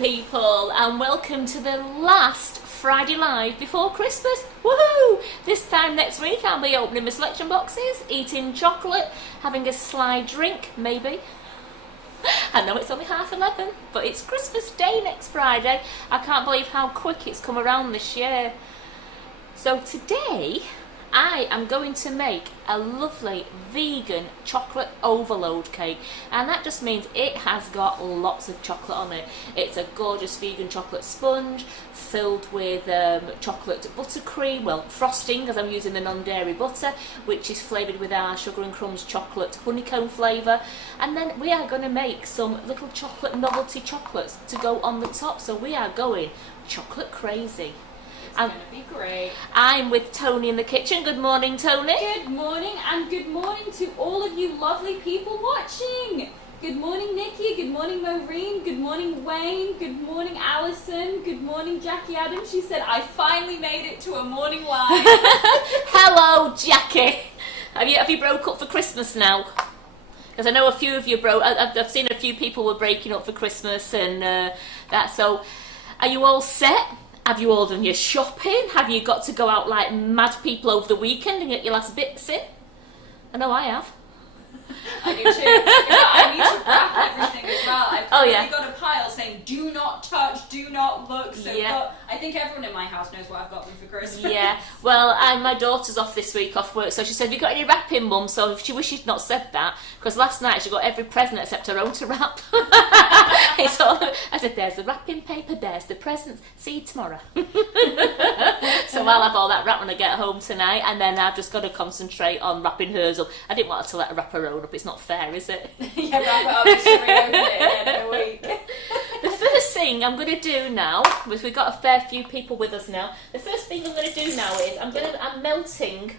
people, and welcome to the last Friday Live before Christmas. Woohoo! This time next week I'll be opening my selection boxes, eating chocolate, having a sly drink, maybe. I know it's only 11:30, but it's Christmas Day next Friday. I can't believe how quick it's come around this year. So today I am going to make a lovely vegan chocolate overload cake, and that just means it has got lots of chocolate on it. It's a gorgeous vegan chocolate sponge filled with chocolate buttercream, well, frosting, as I'm using the non-dairy butter, which is flavoured with our Sugar and Crumbs chocolate honeycomb flavour. And then we are going to make some little chocolate novelty chocolates to go on the top, so we are going chocolate crazy. It's going to be great. I'm with Tony in the kitchen. Good morning, Tony. Good morning, and good morning to all of you lovely people watching. Good morning, Nikki. Good morning, Maureen. Good morning, Wayne. Good morning, Alison. Good morning, Jackie Adams. She said, I finally made it to a morning live. Hello, Jackie. Have you broke up for Christmas now? Because I know a few of you broke. I've seen a few people were breaking up for Christmas and that. So, are you all set? Have you all done your shopping? Have you got to go out like mad people over the weekend and get your last bits in? I know I have. I do too. I need to wrap everything as well. I've yeah. got a pile saying, do not touch, do not look. So Yeah. I think everyone in my house knows what I've got them for Christmas. Yeah, well, my daughter's off this week off work, so she said, have you got any wrapping, Mum? So she wished she'd not said that, because last night she got every present except her own to wrap. So I said, there's the wrapping paper, there's the presents, see you tomorrow. So I'll have all that wrapped when I get home tonight, and then I've just got to concentrate on wrapping hers up. I didn't want her to let her wrap her own up, it's not fair, is it? Yeah, wrap it up, just reopen it again in a week. The first thing I'm going to do now, because we've got a fair few people with us now, the first thing I'm going to do now is I'm melting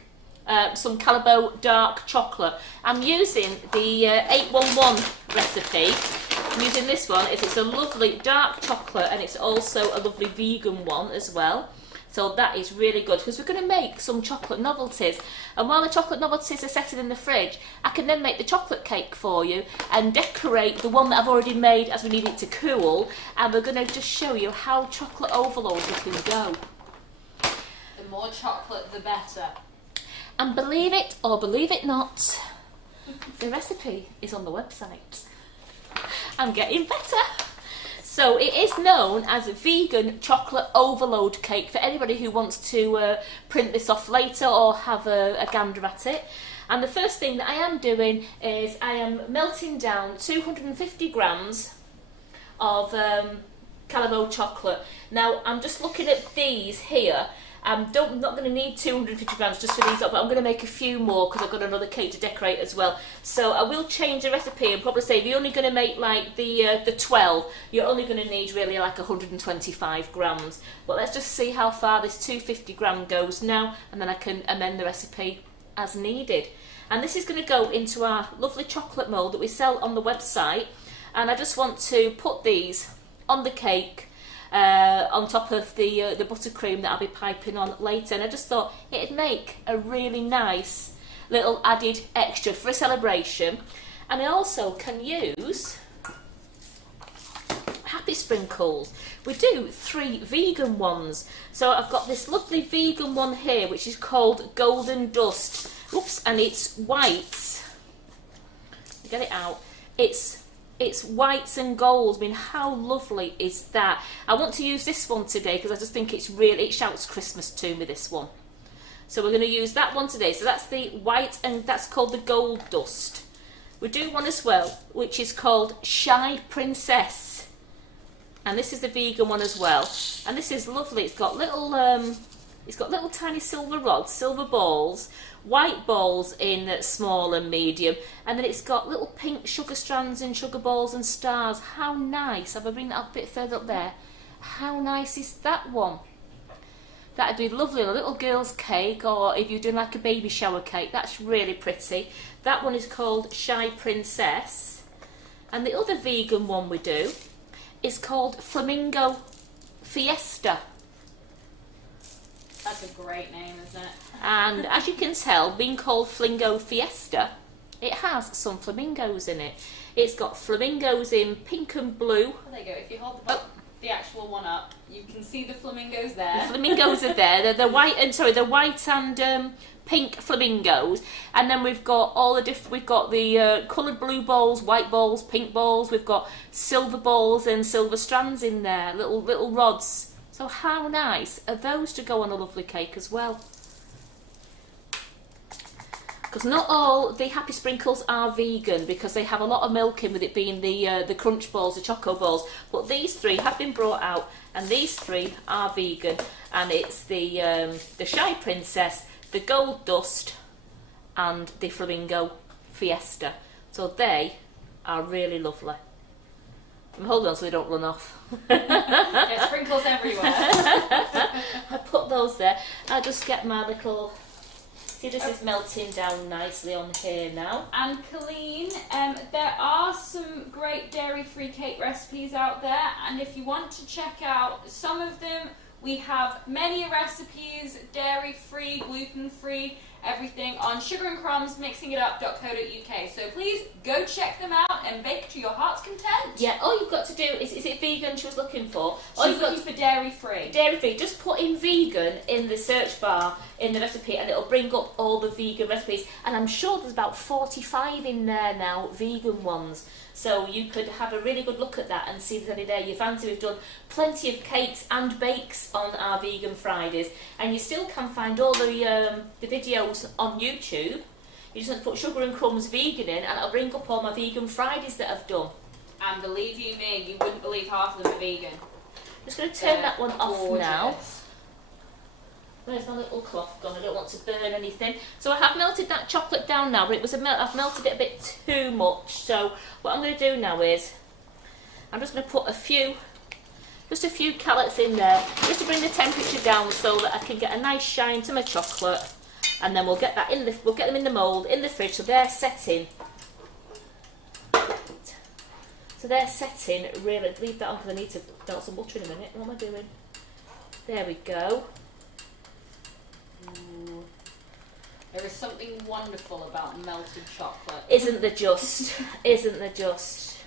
some Calabo dark chocolate. I'm using the 811 recipe. I'm using this one. It's a lovely dark chocolate, and it's also a lovely vegan one as well. So that is really good, because we're going to make some chocolate novelties. And while the chocolate novelties are setting in the fridge, I can then make the chocolate cake for you and decorate the one that I've already made as we need it to cool. And we're going to just show you how chocolate overload we can go. The more chocolate, the better. And believe it or believe it not, the recipe is on the website. I'm getting better. So it is known as a vegan chocolate overload cake for anybody who wants to print this off later or have a gander at it. And the first thing that I am doing is I am melting down 250 grams of Calabo chocolate. Now I'm just looking at these here. I'm not going to need 250 grams just for these up, but I'm going to make a few more because I've got another cake to decorate as well. So I will change the recipe and probably say if you're only going to make like the 12, you're only going to need really like 125 grams. But let's just see how far this 250 gram goes now, and then I can amend the recipe as needed. And this is going to go into our lovely chocolate mould that we sell on the website. And I just want to put these on the cake. On top of the buttercream that I'll be piping on later, and I just thought it'd make a really nice little added extra for a celebration. And I also can use happy sprinkles. We do 3 vegan ones, so I've got this lovely vegan one here which is called Golden Dust. Oops, and it's whites. Get it out. It's whites and golds. I mean, how lovely is that? I want to use this one today because I just think it shouts Christmas to me, this one. So we're going to use that one today. So that's the white, and that's called the Gold Dust. We do one as well, which is called Shy Princess. And this is the vegan one as well. And this is lovely. It's got little tiny silver rods, silver balls, white balls in small and medium, and then it's got little pink sugar strands and sugar balls and stars. How nice. If I bring that up a bit further up there, how nice is that one? That'd be lovely on a little girl's cake, or if you're doing like a baby shower cake, that's really pretty. That one is called Shy Princess. And the other vegan one we do is called Flamingo Fiesta. That's a great name, isn't it? And as you can tell, being called Flamingo Fiesta, it has some flamingos in it. It's got flamingos in pink and blue. There you go. If you hold the the actual one up. You can see the flamingos The there. flamingos are there. They're the white and pink flamingos, and then we've got all the we've got the coloured blue balls, white balls, pink balls. We've got silver balls and silver strands in there, little rods. So how nice are those to go on a lovely cake as well? Because not all the Happy Sprinkles are vegan, because they have a lot of milk in, with it being the crunch balls, the choco balls. But these three have been brought out, and these three are vegan. And it's the Shy Princess, the Gold Dust, and the Flamingo Fiesta. So they are really lovely. I'm holding on so they don't run off. There's sprinkles everywhere. I put those there. I'll just get my little... See, this is melting down nicely on here now. And Colleen, there are some great dairy-free cake recipes out there, and if you want to check out some of them, we have many recipes, dairy-free, gluten-free, everything on sugarandcrumbsmixingitup.co.uk. So please go check them out and bake to your heart's content. Yeah, all you've got to do is it vegan she was looking for? She's looking for dairy-free. Dairy-free. Just put in vegan in the search bar in the recipe, and it'll bring up all the vegan recipes. And I'm sure there's about 45 in there now, vegan ones. So you could have a really good look at that and see if there's any there you fancy. We've done plenty of cakes and bakes on our Vegan Fridays, and you still can find all the videos on YouTube. You just have to put Sugar and Crumbs vegan in, and it'll bring up all my Vegan Fridays that I've done. And believe you me, you wouldn't believe half of them are vegan. I'm just going to turn that one off now. Where's my little cloth gone? I don't want to burn anything. So I have melted that chocolate down now, but it was I've melted it a bit too much. So what I'm going to do now is I'm just going to put just a few calories in there, just to bring the temperature down so that I can get a nice shine to my chocolate. And then we'll get that we'll get them in the mould in the fridge, so they're setting. So they're setting really. Leave that on because I need to melt some butter in a minute. What am I doing? There we go. Ooh. There is something wonderful about melted chocolate. Isn't there just? Isn't there just?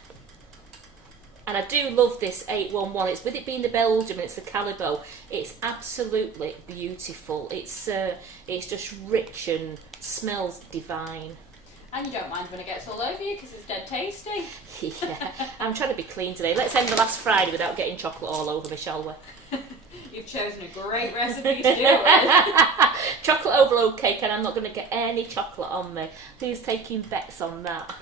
And I do love this 811. It's with it being the Belgium and it's the Calibo. It's absolutely beautiful. It's just rich and smells divine. And you don't mind when it gets all over you because it's dead tasty. Yeah, I'm trying to be clean today. Let's end the last Friday without getting chocolate all over me, shall we? You've chosen a great recipe to do it with. Chocolate overload cake, and I'm not going to get any chocolate on me. Who's taking bets on that?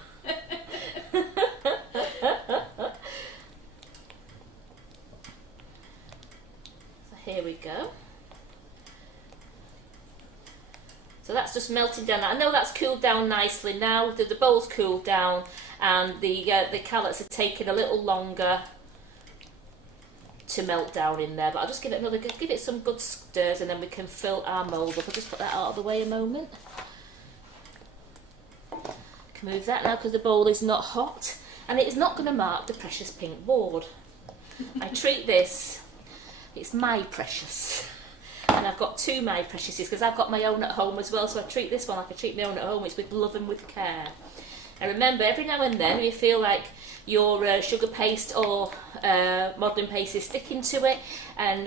So here we go. So that's just melting down. I know that's cooled down nicely now. The bowl's cooled down, and the carrots are taking a little longer to melt down in there. But I'll just give it some good stirs, and then we can fill our mould up. I'll just put that out of the way a moment. Can move that now because the bowl is not hot, and it is not going to mark the precious pink board. I treat this. It's my precious. And I've got two My Preciouses because I've got my own at home as well, so I treat this one like I treat my own at home. It's with love and with care. And remember, every now and then, if you feel like your sugar paste or modelling paste is sticking to it, and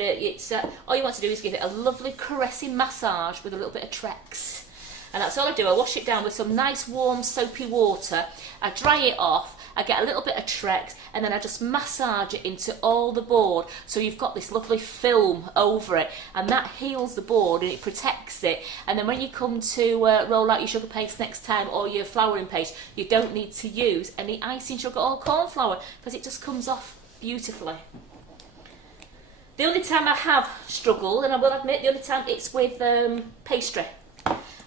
all you want to do is give it a lovely caressing massage with a little bit of Trex. And that's all I do. I wash it down with some nice warm soapy water. I dry it off. I get a little bit of Trex, and then I just massage it into all the board, so you've got this lovely film over it, and that heals the board and it protects it. And then when you come to roll out your sugar paste next time, or your flouring paste, you don't need to use any icing sugar or corn flour because it just comes off beautifully. The only time I have struggled, and I will admit, the only time it's with pastry.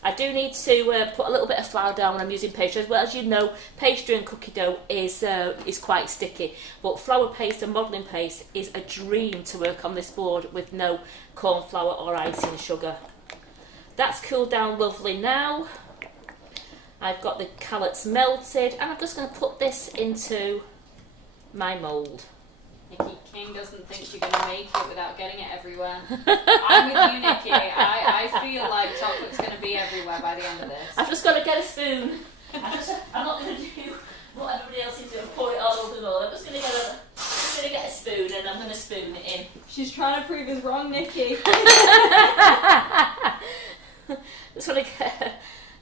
I do need to put a little bit of flour down when I'm using pastry. As well as you know, pastry and cookie dough is quite sticky, but flour paste and modelling paste is a dream to work on this board with no corn flour or icing sugar. That's cooled down lovely now. I've got the carrots melted, and I'm just going to put this into my mould. Nikki King doesn't think you're going to make it without getting it everywhere. I'm with you, Nikki. I feel like chocolate's going to be everywhere by the end of this. I've just got to get a spoon. I'm not going to do what everybody else is doing, pour it all over the bowl. I'm just going to get a spoon. spoon and I'm going to spoon it in. She's trying to prove us wrong, Nikki.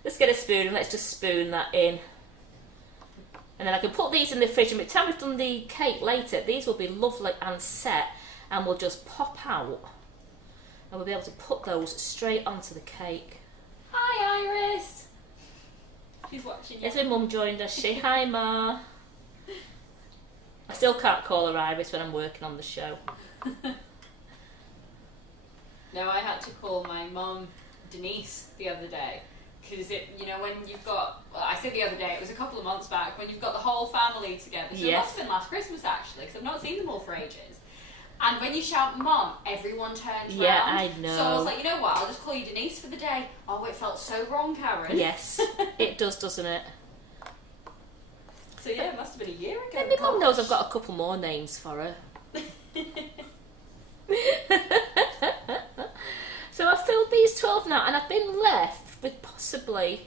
Let's get a spoon and let's just spoon that in. And then I can put these in the fridge, and by the time we've done the cake later, these will be lovely and set, and will just pop out. And we'll be able to put those straight onto the cake. Hi, Iris. She's watching you. Yes, my mum joined us. Say hi, Ma. I still can't call her Iris when I'm working on the show. No, I had to call my mum Denise the other day. Because when you've got, well, I said the other day, it was a couple of months back, when you've got the whole family together. So it must have been last Christmas actually, because I've not seen them all for ages. And when you shout Mum, everyone turns round. Yeah, I know. So I was like, you know what, I'll just call you Denise for the day. Oh, it felt so wrong, Karen. Yes, it does, doesn't it? So yeah, it must have been a year ago. And my mum knows I've got a couple more names for her. So I've filled these 12 now, and I've been left with possibly,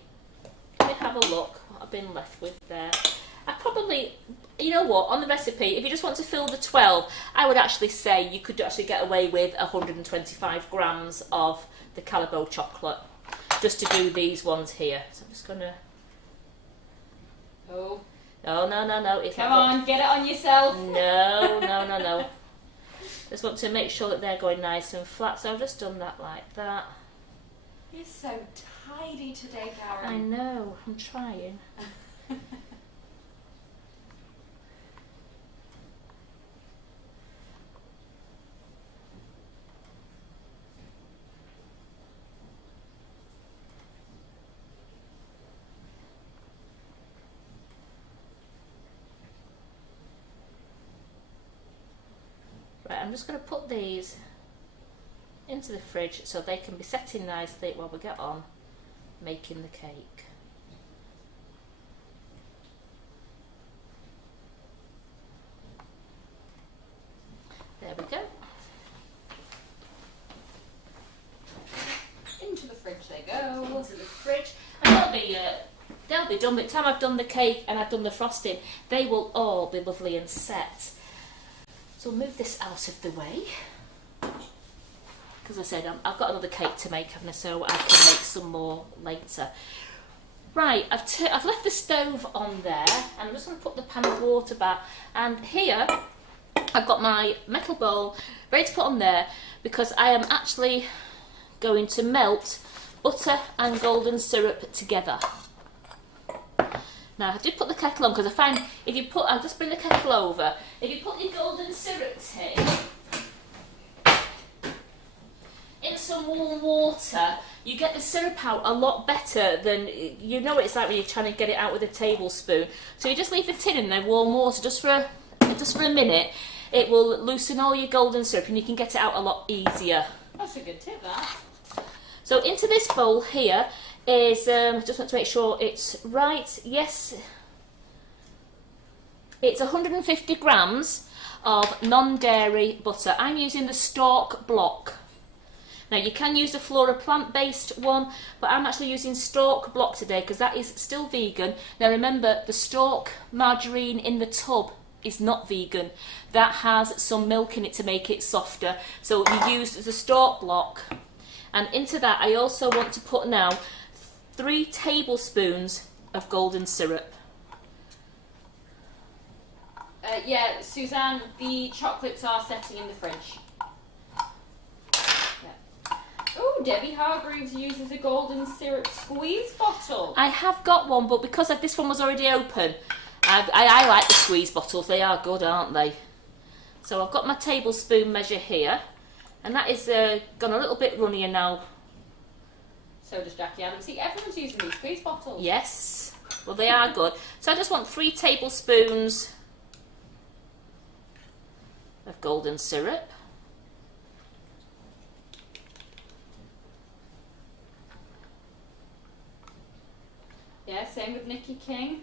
let me have a look what I've been left with there. I probably, you know what, on the recipe, if you just want to fill the 12, I would actually say you could actually get away with 125 grams of the Calibo chocolate, just to do these ones here. So I'm just going to... Oh. Oh, no. It's Come on, get it on yourself. No. Just want to make sure that they're going nice and flat, so I've just done that like that. You're so tidy today, Karen. I know, I'm trying. Right, I'm just going to put these into the fridge so they can be setting nicely while we get on making the cake. There we go. Into the fridge they go. Into the fridge. And they'll be done. By the time I've done the cake and I've done the frosting, they will all be lovely and set. So we'll move this out of the way. Because I said, I've got another cake to make, haven't I? So I can make some more later. Right, I've left the stove on there, and I'm just going to put the pan of water back. And here, I've got my metal bowl ready to put on there, because I am actually going to melt butter and golden syrup together. Now, I did put the kettle on because I find if you put, I'll just bring the kettle over, if you put your golden syrup tin in some warm water, you get the syrup out a lot better than, you know what it's like when you're trying to get it out with a tablespoon. So you just leave the tin in there, warm water, just for a minute. It will loosen all your golden syrup and you can get it out a lot easier. That's a good tip, that. So into this bowl here is, just want to make sure it's right, yes, it's 150 grams of non-dairy butter. I'm using the Stork block. Now you can use the Flora plant-based one, but I'm actually using Stork block today because that is still vegan. Now remember, the Stork margarine in the tub is not vegan. That has some milk in it to make it softer. So you use the Stork block. And into that I also want to put now 3 tablespoons of golden syrup. Yeah, Suzanne, the chocolates are setting in the fridge. Yeah. Oh, Debbie Hargreaves uses a golden syrup squeeze bottle. I have got one, but because this one was already open, I like the squeeze bottles. They are good, aren't they? So I've got my tablespoon measure here, and that is gone a little bit runnier now. So does Jackie Adams. See, everyone's using these squeeze bottles. Yes, well they are good. So I just want 3 tablespoons of golden syrup. Yeah, same with Nikki King.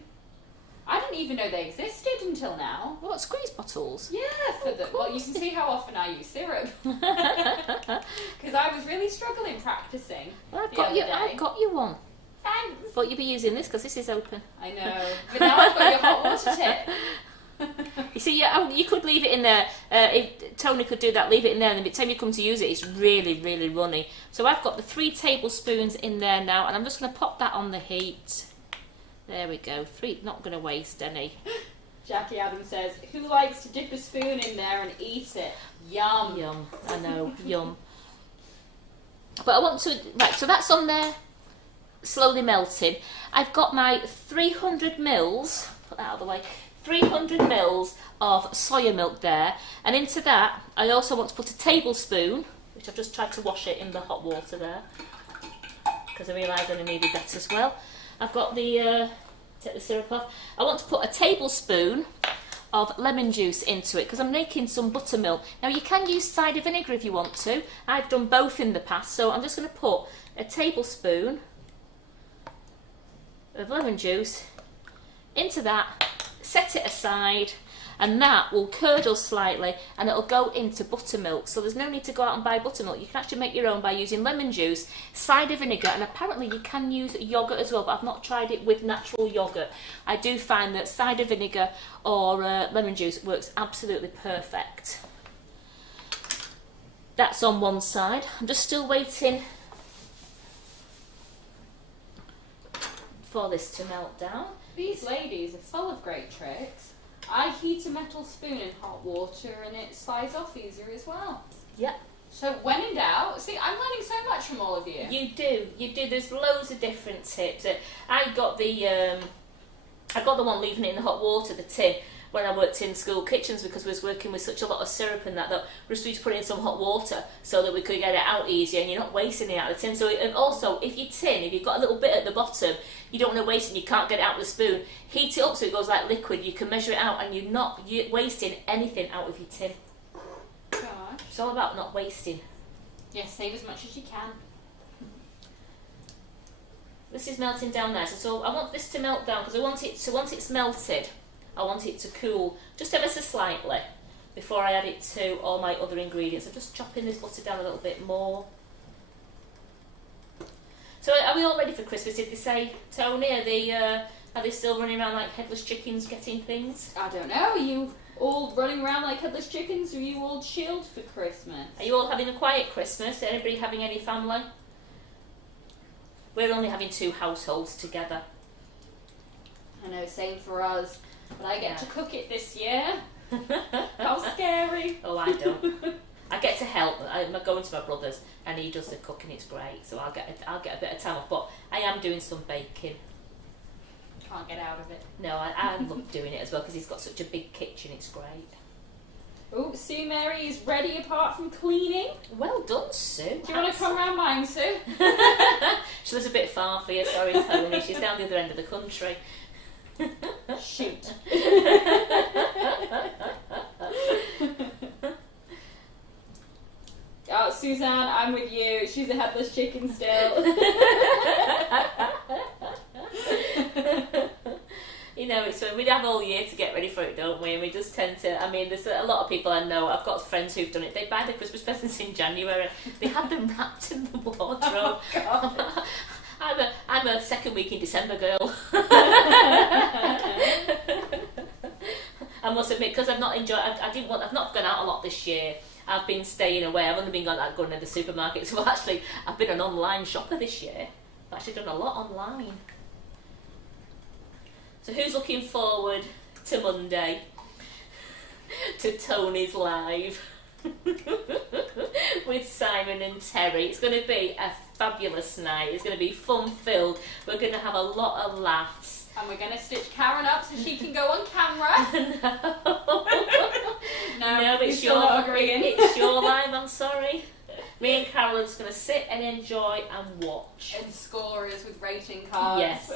I didn't even know they existed until now. What, squeeze bottles? Yeah, well, you can see how often I use syrup. Because I was really struggling practicing. Well, I've got you one. Thanks. But you'll be using this because this is open. I know. But now I've got your hot water tip. You see, yeah, you could leave it in there. If Tony could do that, leave it in there, and by the time you come to use it, it's really, really runny. So I've got the 3 tablespoons in there now, and I'm just going to pop that on the heat. There we go. 3, not going to waste any. Jackie Adams says, who likes to dip a spoon in there and eat it? Yum. Yum. I know, yum. But I want to, right, so that's on there, slowly melting. I've got my 300 mils, put that out of the way, 300 mils of soya milk there, and into that I also want to put a tablespoon, which I've just tried to wash it in the hot water there, because I realised I needed that as well. I've got the, take the syrup off, I want to put a tablespoon of lemon juice into it, because I'm making some buttermilk. Now you can use cider vinegar if you want to, I've done both in the past, so I'm just going to put a tablespoon of lemon juice into that, set it aside, and that will curdle slightly and it'll go into buttermilk. So there's no need to go out and buy buttermilk. You can actually make your own by using lemon juice, cider vinegar, and apparently you can use yoghurt as well, but I've not tried it with natural yoghurt. I do find that cider vinegar or lemon juice works absolutely perfect. That's on one side. I'm just still waiting for this to melt down. These ladies are full of great tricks. I heat a metal spoon in hot water and it slides off easier as well. Yep. So when in doubt, see, I'm learning so much from all of you. You do. There's loads of different tips. I got the one leaving it in the hot water, the tin, when I worked in school kitchens, because we was working with such a lot of syrup and that we just used to put it in some hot water so that we could get it out easier, and you're not wasting it out of the tin. So, and also, if you've got a little bit at the bottom, you don't want to waste it and you can't get it out with a spoon, heat it up so it goes like liquid, you can measure it out and you're not wasting anything out of your tin. Gosh. It's all about not wasting. Yes, save as much as you can. This is melting down nice, so I want this to melt down because once it's melted, I want it to cool just ever so slightly before I add it to all my other ingredients. I'm just chopping this butter down a little bit more. So are we all ready for Christmas? Did they say, Tony, are they still running around like headless chickens getting things? I don't know. Are you all running around like headless chickens, or are you all chilled for Christmas? Are you all having a quiet Christmas? Anybody having any family? We're only having 2 households together. I know, same for us. But I get to cook it this year. How scary. Oh, I don't. I get to help. I'm going to my brother's and he does the cooking. It's great. So I'll get a bit of time off. But I am doing some baking. Can't get out of it. No, I love doing it as well because he's got such a big kitchen. It's great. Oh, Sue Mary is ready apart from cleaning. Well done, Sue. Do you want to come round mine, Sue? She lives a bit far for you. Sorry, Tony. She's down the other end of the country. Shoot. Oh, Suzanne, I'm with you. She's a headless chicken still. You know, we have all year to get ready for it, don't we? And we just tend to, I mean, there's a lot of people I know, I've got friends who've done it, they buy their Christmas presents in January, they have them wrapped in the wardrobe. Oh, God. I'm a second week in December girl. I must admit, because I've not enjoyed, I've not gone out a lot this year. I've been staying away. I've only been going to the supermarket. So actually, I've been an online shopper this year. I've actually done a lot online. So who's looking forward to Monday? To Tony's live with Simon and Terry. It's going to be a fabulous night. It's going to be fun-filled. We're going to have a lot of laughs. And we're going to stitch Karen up so she can go on camera. No, it's your live, I'm sorry. Me and Carol are just going to sit and enjoy and watch. And score us with rating cards. Yes.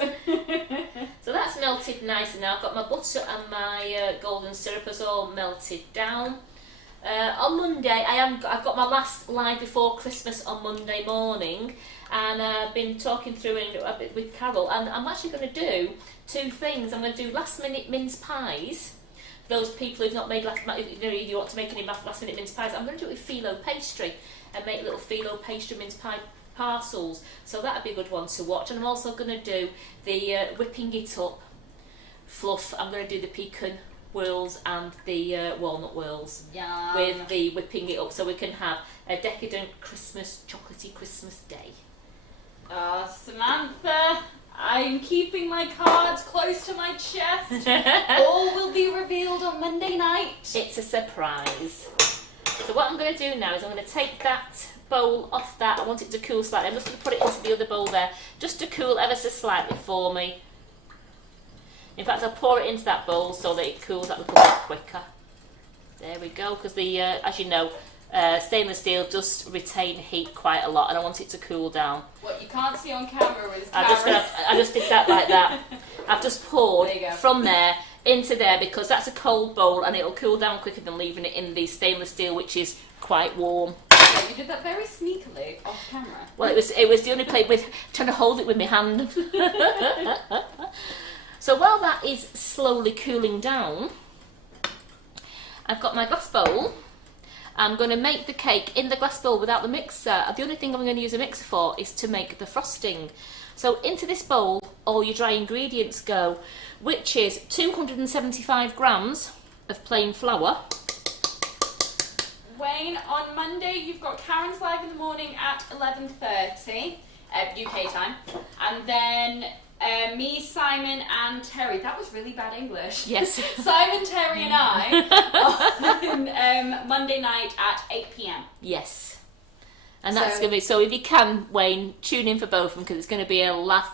So that's melted nicely now. I've got my butter and my golden syrup has all melted down. On Monday, I've got my last live before Christmas on Monday morning, and I've been talking through it a bit with Carol, and I'm actually going to do 2 things. I'm going to do last minute mince pies. Those people who've not made if you want to make any last minute mince pies, I'm going to do it with phyllo pastry and make little phyllo pastry mince pie parcels. So that'd be a good one to watch. And I'm also going to do the whipping it up fluff. I'm going to do the pecan whirls and the walnut whirls. Yum. With the whipping it up so we can have a decadent Christmas, chocolatey Christmas day. Samantha, I'm keeping my cards close to my chest. All will be revealed on Monday night. It's a surprise. So what I'm going to do now is I'm going to take that bowl off that. I want it to cool slightly. I'm just going to put it into the other bowl there, just to cool ever so slightly for me. In fact, I'll pour it into that bowl so that it cools that little bit quicker. There we go, because the, as you know, stainless steel does retain heat quite a lot, and I want it to cool down. What you can't see on camera is I just did that like that. I've just poured There from there into there because that's a cold bowl and it'll cool down quicker than leaving it in the stainless steel, which is quite warm. Yeah, you did that very sneakily off camera. Well, it was the only plate with trying to hold it with my hand. So while that is slowly cooling down, I've got my glass bowl. I'm going to make the cake in the glass bowl without the mixer. The only thing I'm going to use a mixer for is to make the frosting. So into this bowl, all your dry ingredients go, which is 275 grams of plain flour. Wayne, on Monday you've got Karen's Live in the morning at 11:30 UK time, and then me, Simon and Terry, that was really bad English. Yes. Simon, Terry and I on Monday night at 8 PM. Yes. And that's going to be, so if you can, Wayne, tune in for both of them because it's going to be a laugh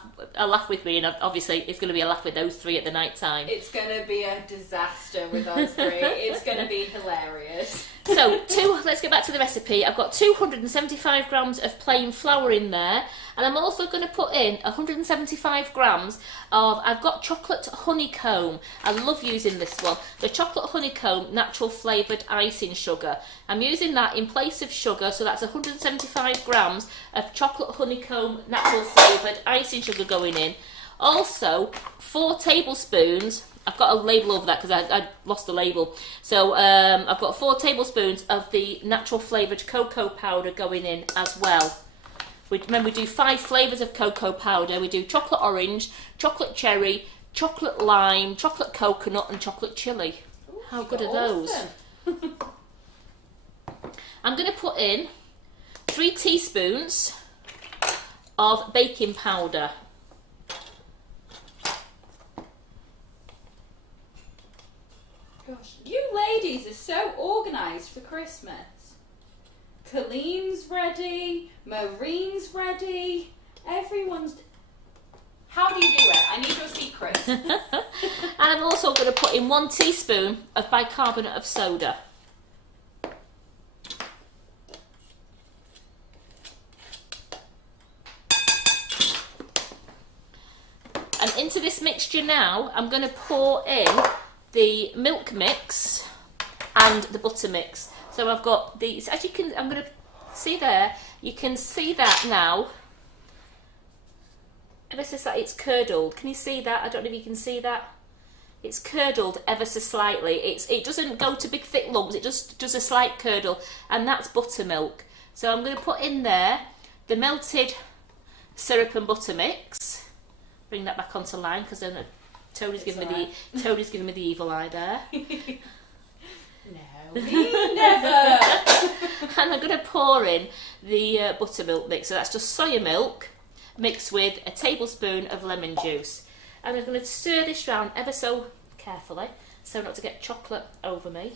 with me, and obviously it's going to be a laugh with those three at the night time. It's going to be a disaster with us three. It's going to be hilarious. So, let's get back to the recipe. I've got 275 grams of plain flour in there, and I'm also going to put in 175 grams of, I've got chocolate honeycomb. I love using this one. The chocolate honeycomb natural flavoured icing sugar. I'm using that in place of sugar, so that's 175 grams of chocolate honeycomb natural flavoured icing sugar going in. Also, 4 tablespoons. I've got a label over that because I lost the label. So I've got 4 tablespoons of the natural flavoured cocoa powder going in as well. Remember, we do 5 flavours of cocoa powder. We do chocolate orange, chocolate cherry, chocolate lime, chocolate coconut and chocolate chilli. Ooh, how good are those? I'm going to put in 3 teaspoons of baking powder. Gosh, you ladies are so organised for Christmas. Colleen's ready, Maureen's ready, everyone's... How do you do it? I need your secrets. And I'm also going to put in 1 teaspoon of bicarbonate of soda. And into this mixture now, I'm going to pour in the milk mix and the butter mix. So I've got these, as you can, I'm going to see there, you can see that now. Ever so slightly, it's curdled. Can you see that? I don't know if you can see that. It's curdled ever so slightly. It doesn't go to big thick lumps, it just does a slight curdle, and that's buttermilk. So I'm going to put in there the melted syrup and butter mix. Bring that back onto line because then Tony's giving me the evil eye there. No, me never. And I'm going to pour in the buttermilk mix. So that's just soya milk mixed with a tablespoon of lemon juice. And I'm going to stir this round ever so carefully so not to get chocolate over me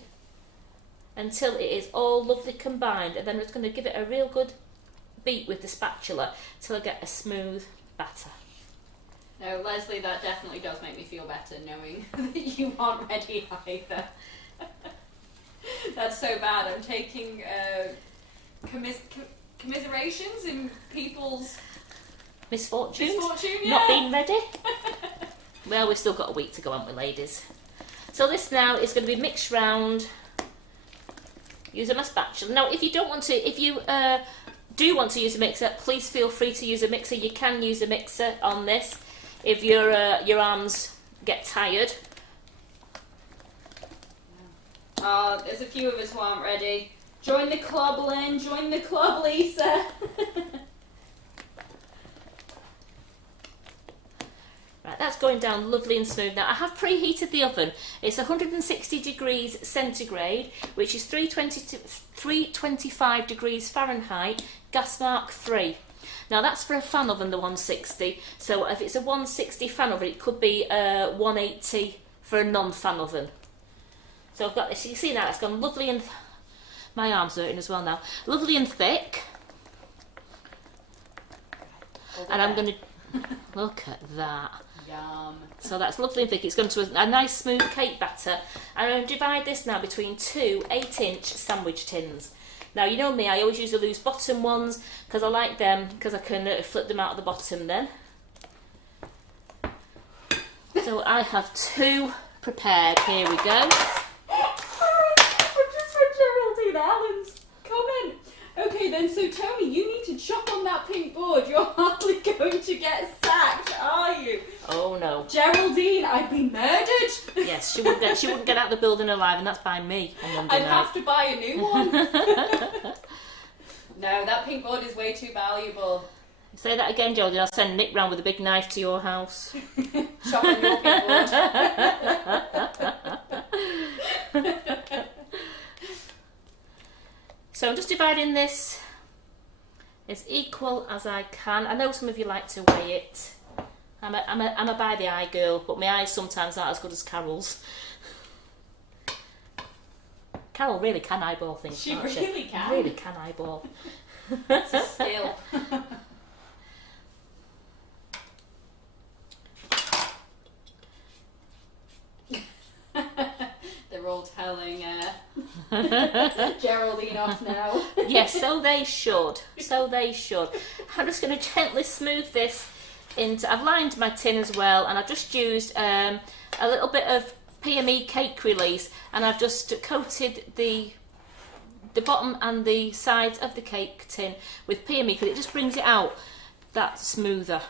until it is all lovely combined. And then I'm just going to give it a real good beat with the spatula till I get a smooth batter. No, Leslie, that definitely does make me feel better knowing that you aren't ready either. That's so bad. I'm taking commiserations in people's Misfortune, yeah. Not being ready. Well, we've still got a week to go, haven't we, ladies? So this now is going to be mixed round using my spatula. Now, if you don't want to, if you do want to use a mixer, please feel free to use a mixer. You can use a mixer on this if your arms get tired. There's a few of us who aren't ready. Join the club, Lynn. Join the club, Lisa. Right, that's going down lovely and smooth now. I have preheated the oven. It's 160 degrees centigrade, which is 325 degrees Fahrenheit, gas mark 3. Now that's for a fan oven, the 160. So if it's a 160 fan oven, it could be 180 for a non-fan oven. So I've got this, you see now, it's gone lovely and... My arm's hurting as well now. Lovely and thick. And I'm going to... Look at that. Yum. So that's lovely and thick. It's going to a nice smooth cake batter. And I'm going to divide this now between two 8-inch sandwich tins. Now, you know me, I always use the loose bottom ones because I like them because I can flip them out of the bottom then. So I have 2 prepared. Here we go. Just for Geraldine Allen's comment. Okay then, so Tony, you need to chop on that pink board. You're hardly going to get sacked, are you? Oh no. Geraldine, I'd be murdered. Yes, she wouldn't get out of the building alive, and that's by me on Monday I'd night. have to buy a new one. No, that pink board is way too valuable. Say that again, Jodie. I'll send Nick round with a big knife to your house. Chop on your pink board. So I'm just dividing this as equal as I can. I know some of you like to weigh it. I'm a by the eye girl, but my eyes sometimes aren't as good as Carol's. Carol really can eyeball things. She can't really can. Really can eyeball. It's a skill. They're all telling Geraldine off now. Yes, so they should. So they should. I'm just going to gently smooth this into... I've lined my tin as well, and I've just used a little bit of PME cake release, and I've just coated the bottom and the sides of the cake tin with PME because it just brings it out that smoother.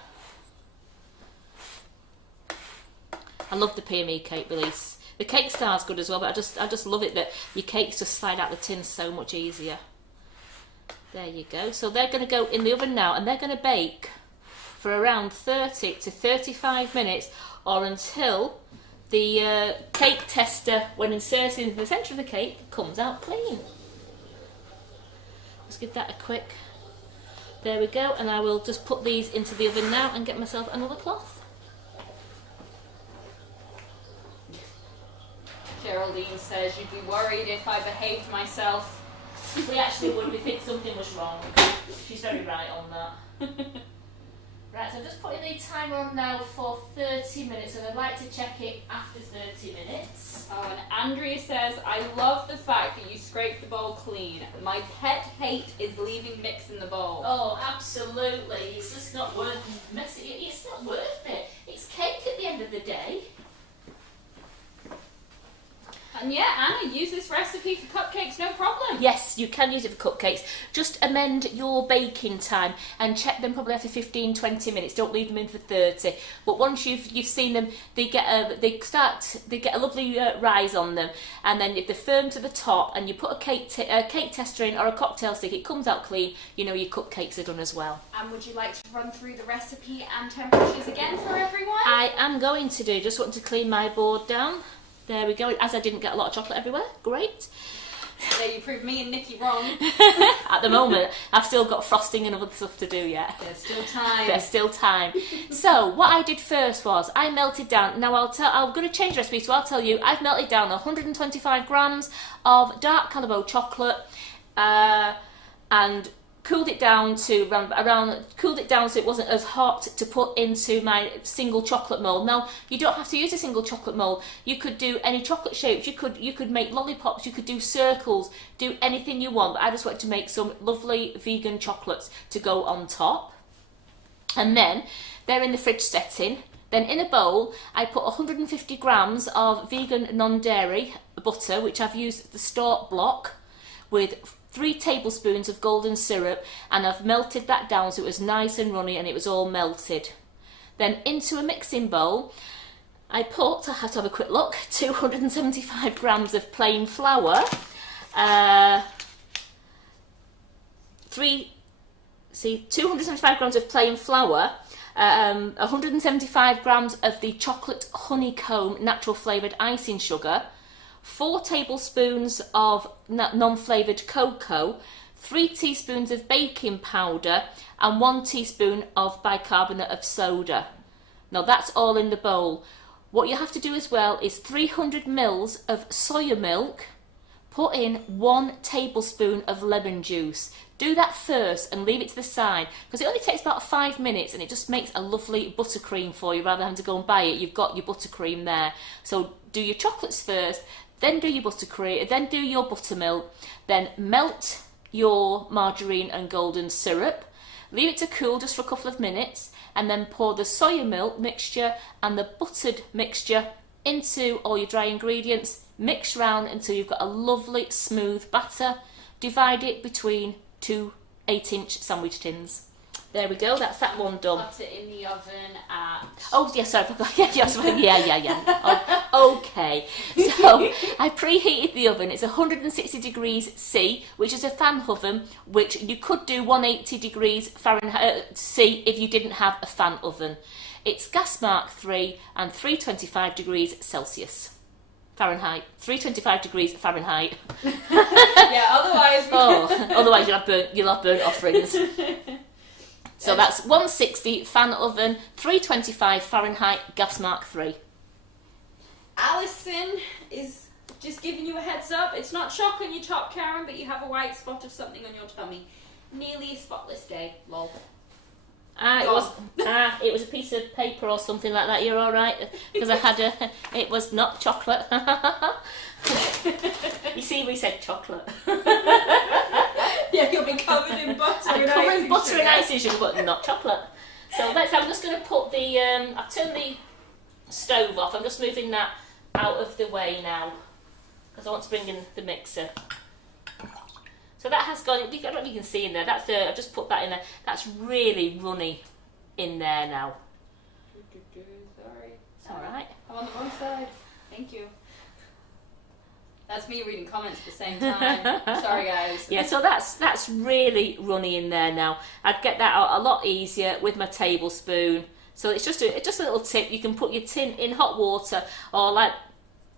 I love the PME cake release. The cake star's good as well, but I just love it that your cakes just slide out the tin so much easier. There you go. So they're going to go in the oven now, and they're going to bake for around 30 to 35 minutes, or until the cake tester, when inserted into the centre of the cake, comes out clean. Let's give that a quick... There we go, and I will just put these into the oven now and get myself another cloth. Geraldine says you'd be worried if I behaved myself. We actually would. We think something was wrong. She's very right on that. Right, so I'm just putting the timer on now for 30 minutes, and I'd like to check it after 30 minutes. Oh, and Andrea says, I love the fact that you scrape the bowl clean. My pet hate is leaving mix in the bowl. Oh, absolutely. It's just not worth messing it. It's not worth it. It's cake at the end of the day. And yeah, Anna, use this recipe for cupcakes, no problem. Yes, you can use it for cupcakes. Just amend your baking time and check them probably after 15-20 minutes. Don't leave them in for 30. But once you've seen them, they get a lovely rise on them. And then if they're firm to the top, and you put a cake tester in or a cocktail stick, it comes out clean. You know your cupcakes are done as well. And would you like to run through the recipe and temperatures again for everyone? I am going to do. Just want to clean my board down. There we go, as I didn't get a lot of chocolate everywhere. Great. There you proved me and Nikki wrong. At the moment, I've still got frosting and other stuff to do yet. There's still time. There's still time. So, what I did first was, I melted down, now I'm going to change the recipe, so I'll tell you, I've melted down 125 grams of dark Calabo chocolate, and cooled it down so it wasn't as hot to put into my single chocolate mould. Now, you don't have to use a single chocolate mould. You could do any chocolate shapes. You could make lollipops. You could do circles. Do anything you want. But I just want to make some lovely vegan chocolates to go on top. And then they're in the fridge setting. Then in a bowl, I put 150 grams of vegan non-dairy butter, which I've used the Stork block, with 3 tablespoons of golden syrup, and I've melted that down so it was nice and runny and it was all melted. Then into a mixing bowl, I had to have a quick look, 275 grams of plain flour, 275 grams of plain flour, 175 grams of the chocolate honeycomb natural flavoured icing sugar, 4 tablespoons of non-flavoured cocoa, 3 teaspoons of baking powder and 1 teaspoon of bicarbonate of soda. Now that's all in the bowl. What you have to do as well is 300 mils of soya milk, put in 1 tablespoon of lemon juice. Do that first and leave it to the side because it only takes about 5 minutes and it just makes a lovely buttercream for you rather than having to go and buy it. You've got your buttercream there. So do your chocolates first, then do your buttercream, then do your buttermilk, then melt your margarine and golden syrup, leave it to cool just for a couple of minutes, and then pour the soya milk mixture and the buttered mixture into all your dry ingredients, mix round until you've got a lovely smooth batter. Divide it between 2 8-inch sandwich tins. There we go, that's that one done. Put it in the oven at... Oh, yes, sorry, I forgot. Yeah. Oh, okay. So, I preheated the oven. It's 160 degrees C, which is a fan oven, which you could do 180 degrees Fahrenheit C if you didn't have a fan oven. It's gas mark 3 and 325 degrees Celsius. Fahrenheit. 325 degrees Fahrenheit. Yeah, otherwise... Otherwise you'll have burnt offerings. So that's 160 fan oven, 325 Fahrenheit, gas mark 3. Alison is just giving you a heads up. It's not chalk on your top, Karen, but you have a white spot of something on your tummy. Nearly a spotless day. Lol. It was a piece of paper or something like that. You're all right because I had it was not chocolate. You see, we said chocolate. Yeah, you'll be covered in butter. And icing sugar, but not chocolate. So I'm just going to put the. I've turned the stove off. I'm just moving that out of the way now because I want to bring in the mixer. So that has gone. I don't know if you can see in there. I've just put that in there. That's really runny in there now. Sorry. It's all right. I'm on the wrong side. Thank you. That's me reading comments at the same time. Sorry, guys. Yeah, so that's really runny in there now. I'd get that out a lot easier with my tablespoon. So it's just a little tip. You can put your tin in hot water, or like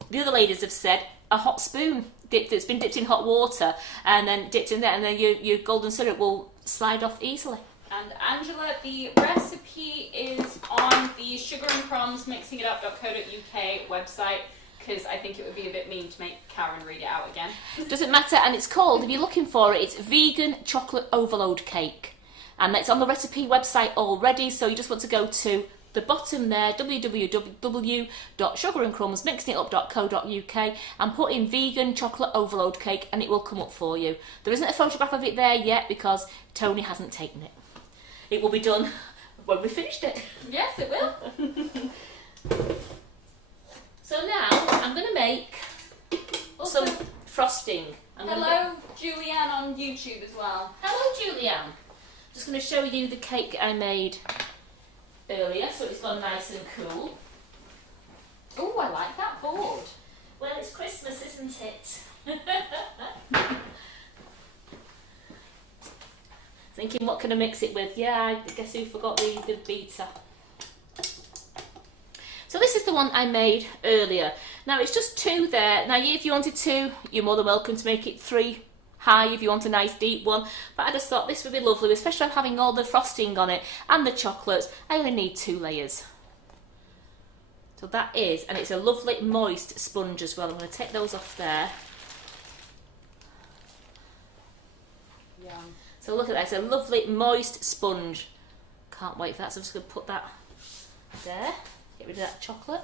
the other ladies have said, a hot spoon that's been dipped in hot water and then dipped in there, and then your golden syrup will slide off easily. And Angela, the recipe is on the Sugar and Crumbs mixingitup.co.uk website, because I think it would be a bit mean to make Karen read it out again. Doesn't matter, and it's called, if you're looking for it, it's vegan chocolate overload cake. And it's on the recipe website already, so you just want to go to the bottom there, www.sugarandcrumbsmixingitup.co.uk, and put in vegan chocolate overload cake and it will come up for you. There isn't a photograph of it there yet because Tony hasn't taken it. It will be done when we finished it. Yes, it will. So now I'm going to make some frosting. Hello, Julianne on YouTube as well. Hello, Julianne. Just going to show you the cake I made earlier, so it's gone nice and cool. Oh, I like that board. Well, it's Christmas, isn't it? Thinking, what can I mix it with? Yeah, I guess who forgot the beater. So this is the one I made earlier. Now it's just 2 there. Now if you wanted 2, you're more than welcome to make it 3 high if you want a nice deep one. But I just thought this would be lovely, especially having all the frosting on it and the chocolates. I only need 2 layers. So that is, and it's a lovely moist sponge as well. I'm going to take those off there. Yum. So look at that, it's a lovely moist sponge. Can't wait for that, so I'm just going to put that there. Get rid of that chocolate.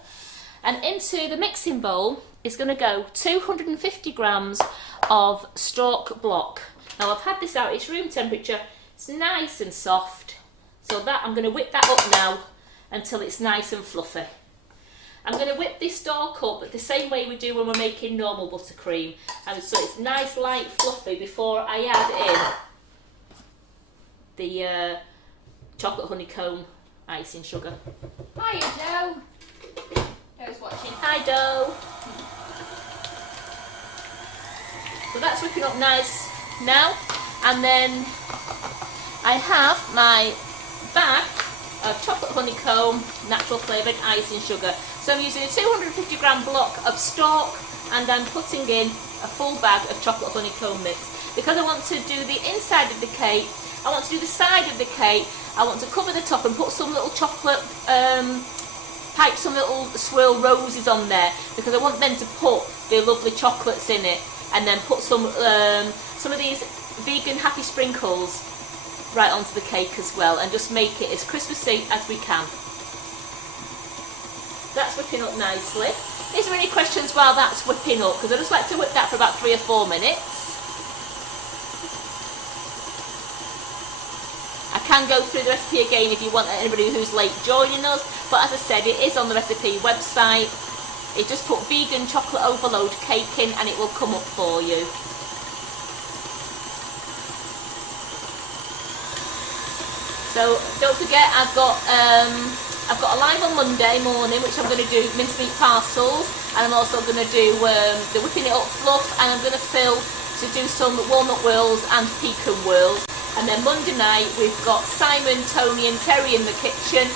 And into the mixing bowl is going to go 250 grams of stalk block. Now I've had this out, it's room temperature, it's nice and soft. So that I'm going to whip that up now until it's nice and fluffy. I'm going to whip this stalk up the same way we do when we're making normal buttercream. And so it's nice, light, fluffy before I add in the chocolate honeycomb icing sugar. Hiya, Joe. Joe's watching. Hi, Doe. So that's whipping up nice now. And then I have my bag of chocolate honeycomb, natural flavoured icing sugar. So I'm using a 250 gram block of stock, and I'm putting in a full bag of chocolate honeycomb mix. Because I want to do the inside of the cake, I want to do the side of the cake, I want to cover the top and put some little chocolate pipe, some little swirl roses on there, because I want them to put the lovely chocolates in it, and then put some of these vegan happy sprinkles right onto the cake as well, and just make it as Christmassy as we can. That's whipping up nicely. Is there any questions while that's whipping up? Because I just like to whip that for about 3 or 4 minutes. I can go through the recipe again if you want anybody who's late joining us, but as I said, it is on the recipe website. You just put vegan chocolate overload cake in and it will come up for you. So don't forget, I've got a live on Monday morning, which I'm going to do mincemeat parcels, and I'm also going to do the whipping it up fluff, and I'm going to fill to do some walnut whirls and pecan whirls. And then Monday night we've got Simon, Tony and Terry in the kitchen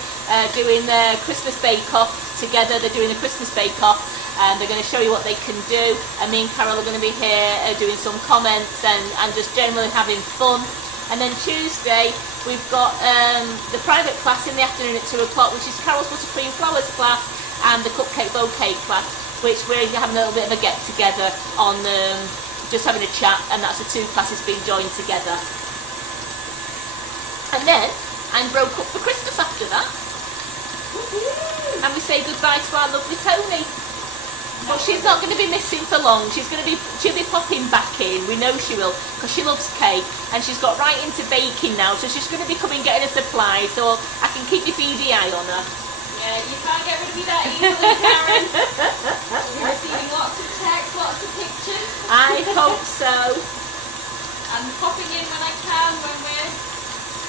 doing their Christmas bake-off together. They're doing a Christmas bake-off and they're going to show you what they can do. And me and Carol are going to be here doing some comments and just generally having fun. And then Tuesday we've got the private class in the afternoon at 2 o'clock, which is Carol's Buttercream Flowers class and the Cupcake Bouquet class, which we're having a little bit of a get-together on just having a chat, and that's the 2 classes being joined together. And then I'm broke up for Christmas after that. And we say goodbye to our lovely Tony. But she's not going to be missing for long. She'll be popping back in. We know she will, because she loves cake and she's got right into baking now. So she's going to be coming getting a supply, so I can keep your beady eye on her. Yeah, you can't get rid of me that easily, Karen. You're receiving lots of texts, lots of pictures. I hope so. I'm popping in when I can when we're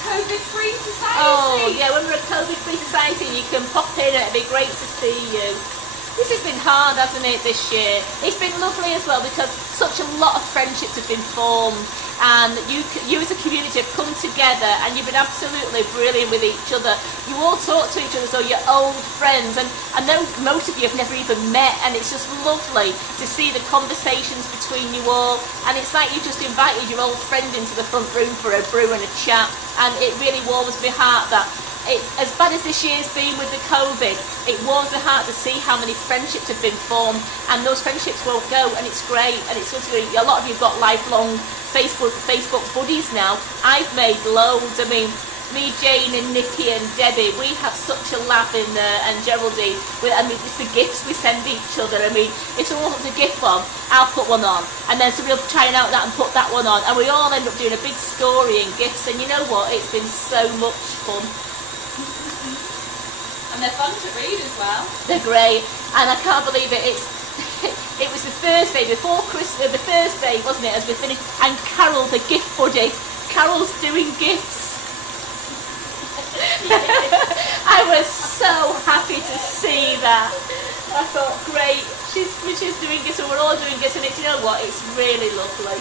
COVID-free society. Oh, yeah, when we're a COVID-free society, you can pop in. It'd be great to see you. This has been hard, hasn't it, this year? It's been lovely as well because such a lot of friendships have been formed, and you as a community have come together and you've been absolutely brilliant with each other. You all talk to each other as though you're old friends, and I know most of you have never even met, and it's just lovely to see the conversations between you all, and it's like you just invited your old friend into the front room for a brew and a chat, and it really warms my heart that it's as bad as this year's been with the COVID. It warms my heart to see how many friendships have been formed, and those friendships won't go, and it's great. And it's just really, a lot of you've got lifelong Facebook buddies now. I've made loads. I mean, me, Jane and Nikki and Debbie, we have such a laugh in there, and Geraldine. I mean, it's the gifts we send each other. I mean, if someone wants a gift from, I'll put one on, and then somebody will try out that and put that one on, and we all end up doing a big story and gifts. And you know what? It's been so much fun. And they're fun to read as well. They're great, and I can't believe it. It was the Thursday before Christmas, the Thursday, wasn't it, as we finished, and Carol's a gift buddy. Carol's doing gifts. I was so happy to see that. I thought, great, she's doing gifts, and we're all doing gifts, and you know what, it's really lovely.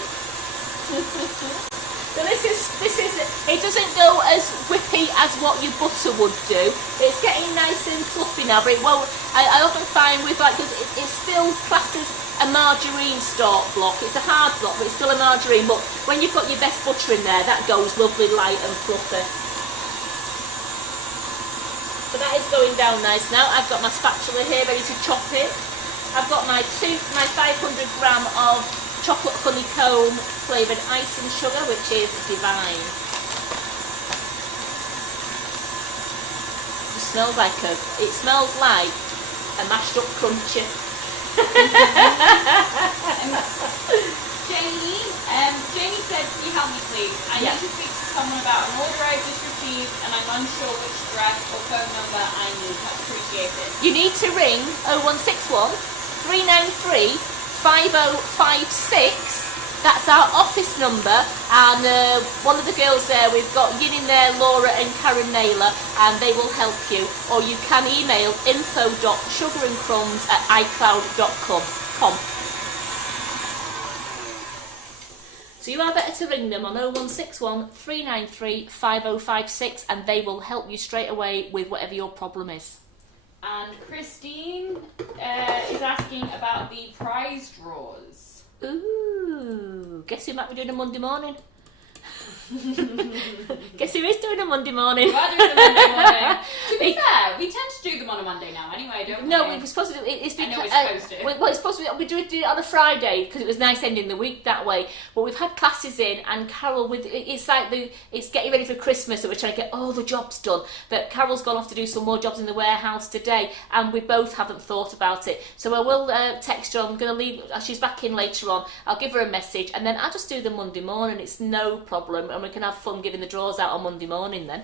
So this is, it doesn't go as whippy as what your butter would do. It's getting nice and fluffy now, but it won't. I often find with like, because it's still classed as a margarine start block. It's a hard block, but it's still a margarine. But when you've got your best butter in there, that goes lovely light and fluffy. So that is going down nice now. I've got my spatula here ready to chop it. I've got my 500 gram of chocolate honeycomb flavoured icing sugar, which is divine. It smells like a mashed up crunchy. Jamie said, can you help me please? I need to speak to someone about an order I've just received and I'm unsure which address or phone number I need. Much appreciated. You need to ring 0161 393 5056. That's our office number, and one of the girls there, we've got Yin in there, Laura and Karen Naylor, and they will help you. Or you can email info.sugarandcrumbs@icloud.com. So you are better to ring them on 0161 393 5056 and they will help you straight away with whatever your problem is. And Christine is asking about the prize draws. Ooh, guess who might be doing a Monday morning? Guess who is doing a Monday morning? You are doing a Monday morning. To be fair, we tend to do them on a Monday now anyway, don't we? No, we were supposed to do it's been. I know we're supposed to. Well, it's supposed to be. We do it on a Friday because it was nice ending the week that way. But we've had classes in, and Carol, it's like it's getting ready for Christmas, so we're trying to get all the jobs done. But Carol's gone off to do some more jobs in the warehouse today, and we both haven't thought about it. So I will text her. I'm going to leave. She's back in later on. I'll give her a message, and then I'll just do the Monday morning. It's no problem, and we can have fun giving the draws out on Monday morning then.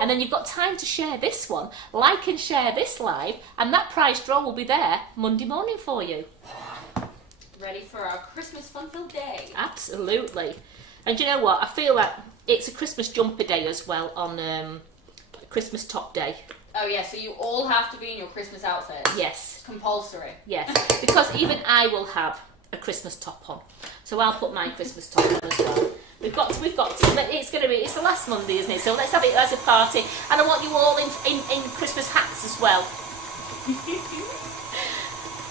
And then you've got time to share this one, like and share this live, and that prize draw will be there Monday morning for you. Ready for our Christmas fun-filled day. Absolutely. And you know what? I feel like it's a Christmas jumper day as well on Christmas top day. Oh yeah, so you all have to be in your Christmas outfits? Yes. Compulsory? Yes. Because even I will have a Christmas top on. So I'll put my Christmas top on as well. We've got to, it's the last Monday, isn't it? So let's have it as a party. And I want you all in Christmas hats as well.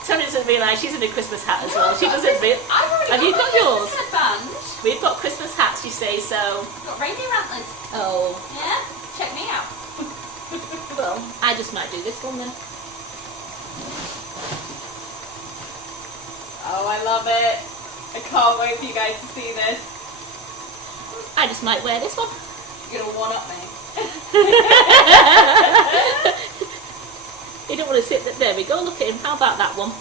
Tony doesn't realise she's in a Christmas hat as well. She doesn't realise. Have you got yours? We've got Christmas hats, you say, so. We've got reindeer antlers. Oh. Yeah? Check me out. Well, I just might do this one then. Oh, I love it. I can't wait for you guys to see this. I just might wear this one. You're going to one-up me. You don't want to sit there. There we go, look at him. How about that one?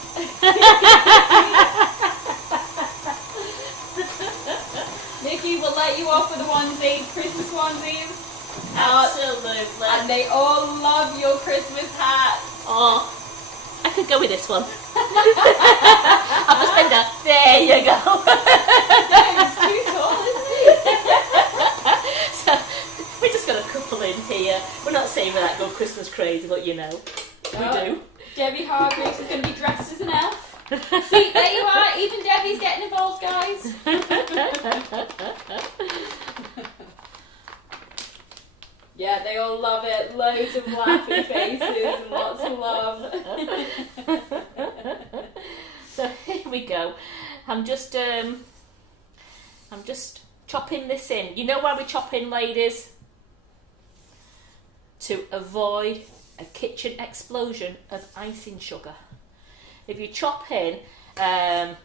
Nikki will let you off with the onesie, Christmas onesies. Absolutely. And they all love your Christmas hats. Oh, I could go with this one. I'll just bend down. There you go. It's too tall, isn't it? So, we just got a couple in here. We're not saying we're that go Christmas crazy, but you know, we do. Debbie Hargreaves is going to be dressed as an elf. See, there you are. Even Debbie's getting involved, guys. Yeah, they all love it. Loads of laughing faces and lots of love. So here we go. I'm just chopping this in. You know why we chop in, ladies? To avoid a kitchen explosion of icing sugar. If you chop in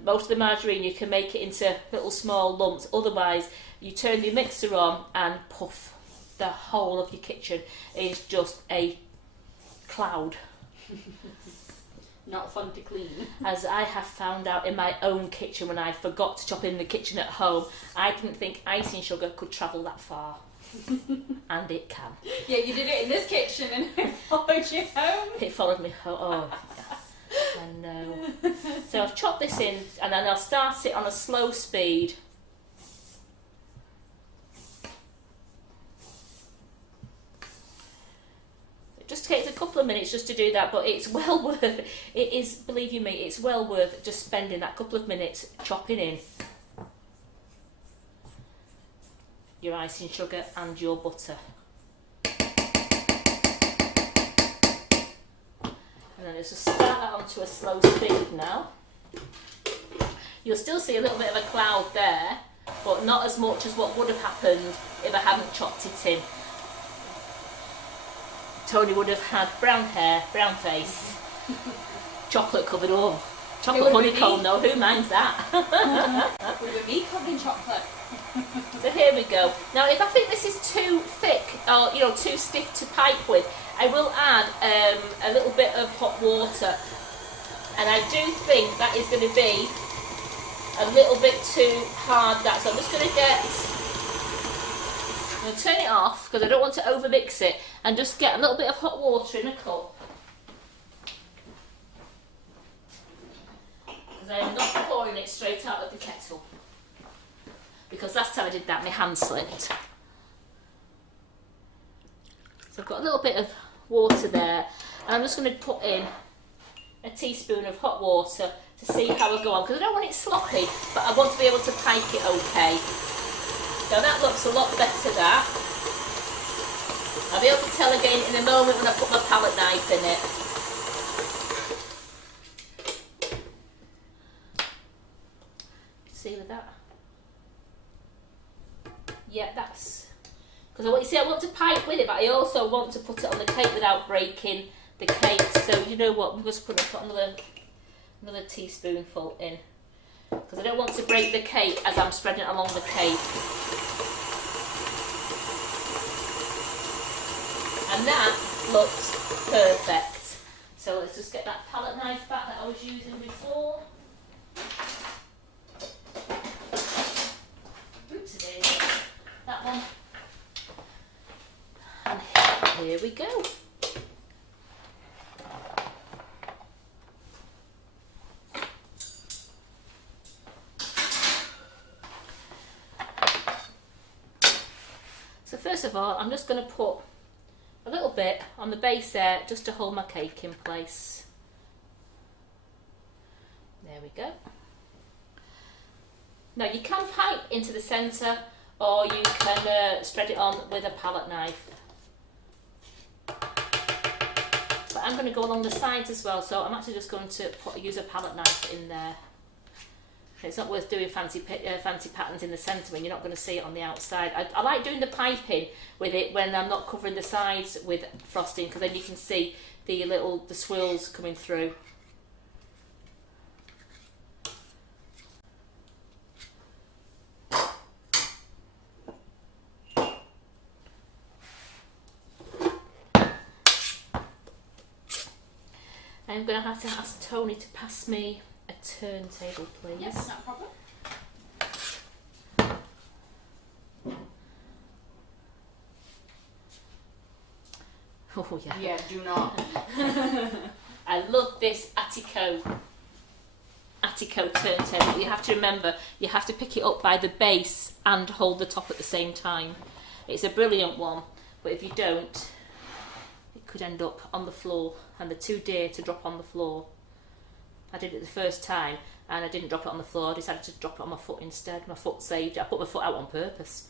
most of the margarine, you can make it into little small lumps. Otherwise, you turn your mixer on and puff. The whole of your kitchen is just a cloud. Not fun to clean. As I have found out in my own kitchen when I forgot to chop in the kitchen at home, I didn't think icing sugar could travel that far. And it can. Yeah, you did it in this kitchen and it followed you home. It followed me home. Oh, I know. So I've chopped this in and then I'll start it on a slow speed. It just takes a couple of minutes just to do that, but it's well worth it. It is, believe you me, it's well worth just spending that couple of minutes chopping in your icing sugar and your butter. And then just start that onto a slow speed now. You'll still see a little bit of a cloud there, but not as much as what would have happened if I hadn't chopped it in. Tony would have had brown hair, brown face, chocolate covered. Oh, chocolate honeycomb though, who minds that? Would have been me covered in chocolate. So here we go. Now if I think this is too thick or too stiff to pipe with, I will add a little bit of hot water. And I do think that is going to be a little bit too hard. So I'm just going to turn it off because I don't want to over mix it, and just get a little bit of hot water in a cup. Because I'm not pouring it straight out of the kettle. Because last time I did that, my hand slipped. So I've got a little bit of water there, and I'm just going to put in a teaspoon of hot water to see how I go on, because I don't want it sloppy, but I want to be able to pipe it okay. So that looks a lot better, that. I'll be able to tell again in a moment when I put my palette knife in it. See with that? Yeah, that's... Because I want to pipe with it, but I also want to put it on the cake without breaking the cake. So you know what? We're just going to put another teaspoonful in, because I don't want to break the cake as I'm spreading it along the cake. And that looks perfect. So let's just get that palette knife back that I was using before. Oops, that one. And here we go. So first of all, I'm just going to put a little bit on the base there, just to hold my cake in place. There we go. Now you can pipe into the centre, or you can spread it on with a palette knife. But I'm going to go along the sides as well, so I'm actually just going to use a palette knife in there. It's not worth doing fancy patterns in the centre when you're not going to see it on the outside. I like doing the piping with it when I'm not covering the sides with frosting, because then you can see the swirls coming through. I'm going to have to ask Tony to pass me a turntable, please. Yes, no problem. Oh yeah. Yeah, do not. I love this Attico turntable. You have to remember, you have to pick it up by the base and hold the top at the same time. It's a brilliant one, but if you don't, it could end up on the floor, and they're too dear to drop on the floor. I did it the first time and I didn't drop it on the floor. I decided to drop it on my foot instead. My foot saved it. I put my foot out on purpose.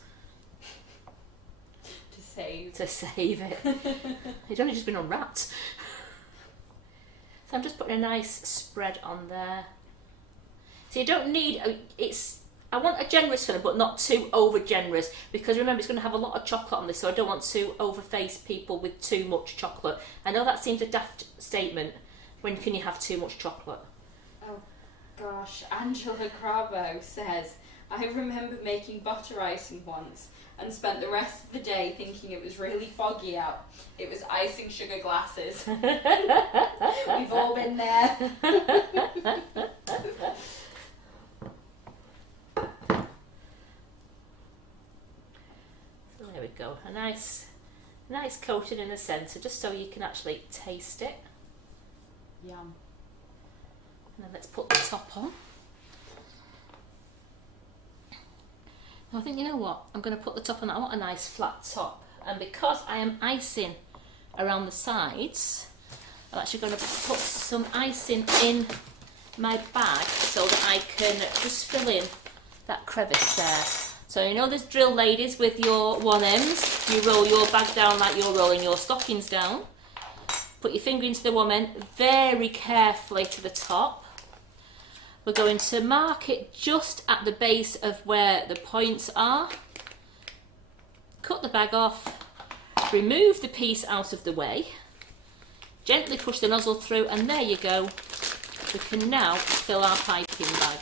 To save it. It's only just been unwrapped. So I'm just putting a nice spread on there. So you don't need, I want a generous filling, but not too over generous, because remember it's going to have a lot of chocolate on this, so I don't want to overface people with too much chocolate. I know that seems a daft statement. When can you have too much chocolate? Oh gosh, Angela Crabo says, I remember making butter icing once and spent the rest of the day thinking it was really foggy out. It was icing sugar glasses. We've all been there. So there we go, a nice coating in the centre, just so you can actually taste it. Yum. And then let's put the top on. I think, you know what, I'm going to put the top on. I want a nice flat top, and because I am icing around the sides, I'm actually going to put some icing in my bag so that I can just fill in that crevice there. So you know this drill, ladies, with your 1Ms, you roll your bag down like you're rolling your stockings down. Put your finger into the 1 end very carefully to the top. We're going to mark it just at the base of where the points are. Cut the bag off, remove the piece out of the way, gently push the nozzle through, and there you go. We can now fill our piping bag.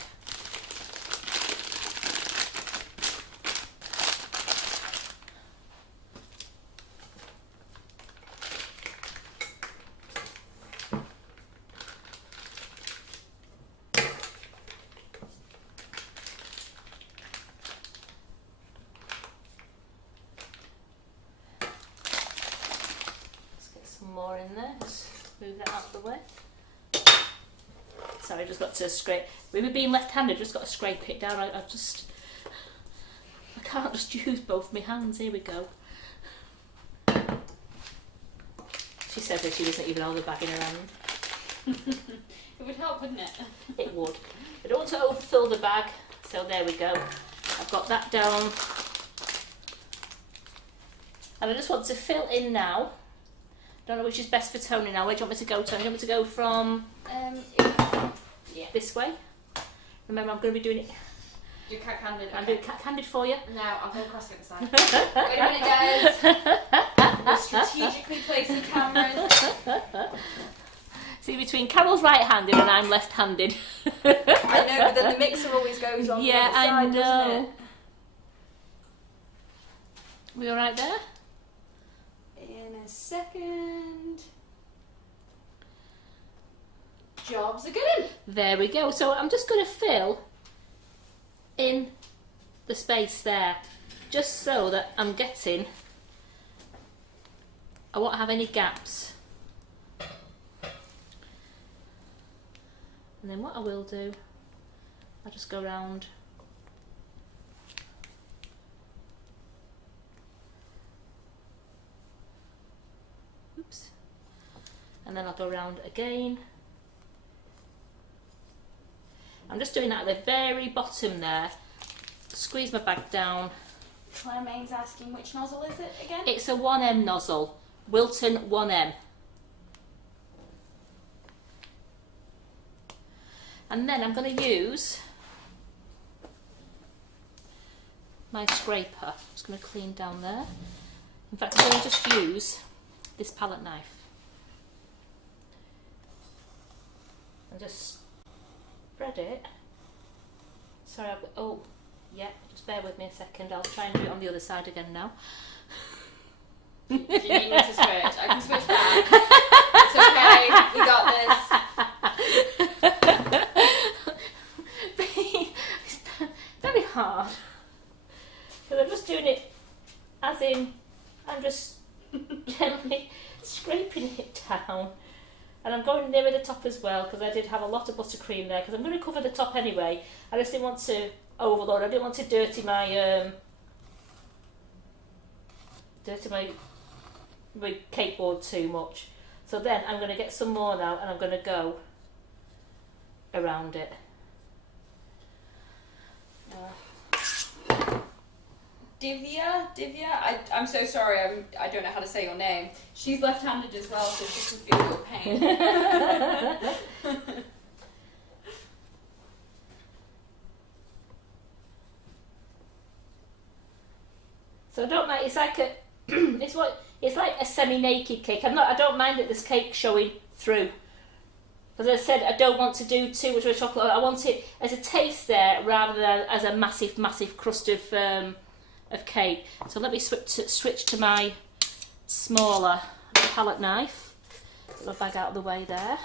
More in there, just move that out of the way. Sorry, I just got to scrape. With me being left-handed, just got to scrape it down. I can't just use both my hands. Here we go. She says that she doesn't even hold the bag in her hand. It would help, wouldn't it? It would. I don't want to overfill the bag, so there we go. I've got that down. And I just want to fill in now. Don't know which is best for Tony now. Where do you want me to go, Tony? Do you want me to go from Yeah. this way? Remember, I'm going to be doing it. Do cack-handed. I'm doing cat-handed for you. No, I'll go across the other side. Wait a minute, guys. We're strategically placing cameras. See, between Carol's right-handed and I'm left-handed. I know, but then the mixer always goes on the other side, I know. doesn't it? We all right there? In a second. Jobs are good. There we go. So I'm just going to fill in the space there, just so that I'm getting, I won't have any gaps. And then what I will do, I'll just go round. Oops. And then I'll go round again. I'm just doing that at the very bottom there. Squeeze my bag down. Claire Main's asking which nozzle is it again? It's a 1M nozzle. Wilton 1M. And then I'm going to use my scraper. I'm just going to clean down there. In fact, I'm going to just use this palette knife. And just spread it. Sorry, oh, yeah, just bear with me a second. I'll try and do it on the other side again now. Do you need me to switch? I can switch back. It's okay, we got this. It's very hard. Because I'm just doing it as in, I'm just gently scraping it down. And I'm going near the top as well, because I did have a lot of buttercream there, because I'm going to cover the top anyway. I just didn't want to overload. I didn't want to dirty my my cake board too much. So then I'm going to get some more now, and I'm going to go around it. Divya, I'm so sorry, I don't know how to say your name. She's left-handed as well, so she can feel your pain. So I don't mind. It's like a, it's like a semi-naked cake. I don't mind that this cake showing through. As I said, I don't want to do too much of a chocolate. I want it as a taste there, rather than as a massive, massive crust of cake. So let me switch to my smaller palette knife. Get my bag out of the way there.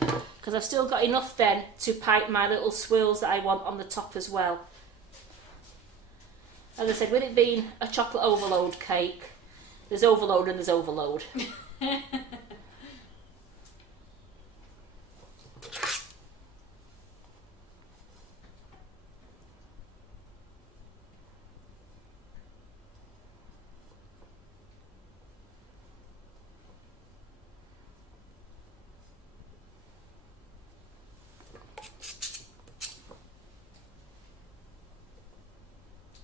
Because I've still got enough then to pipe my little swirls that I want on the top as well. As I said, with it being a chocolate overload cake, there's overload and there's overload.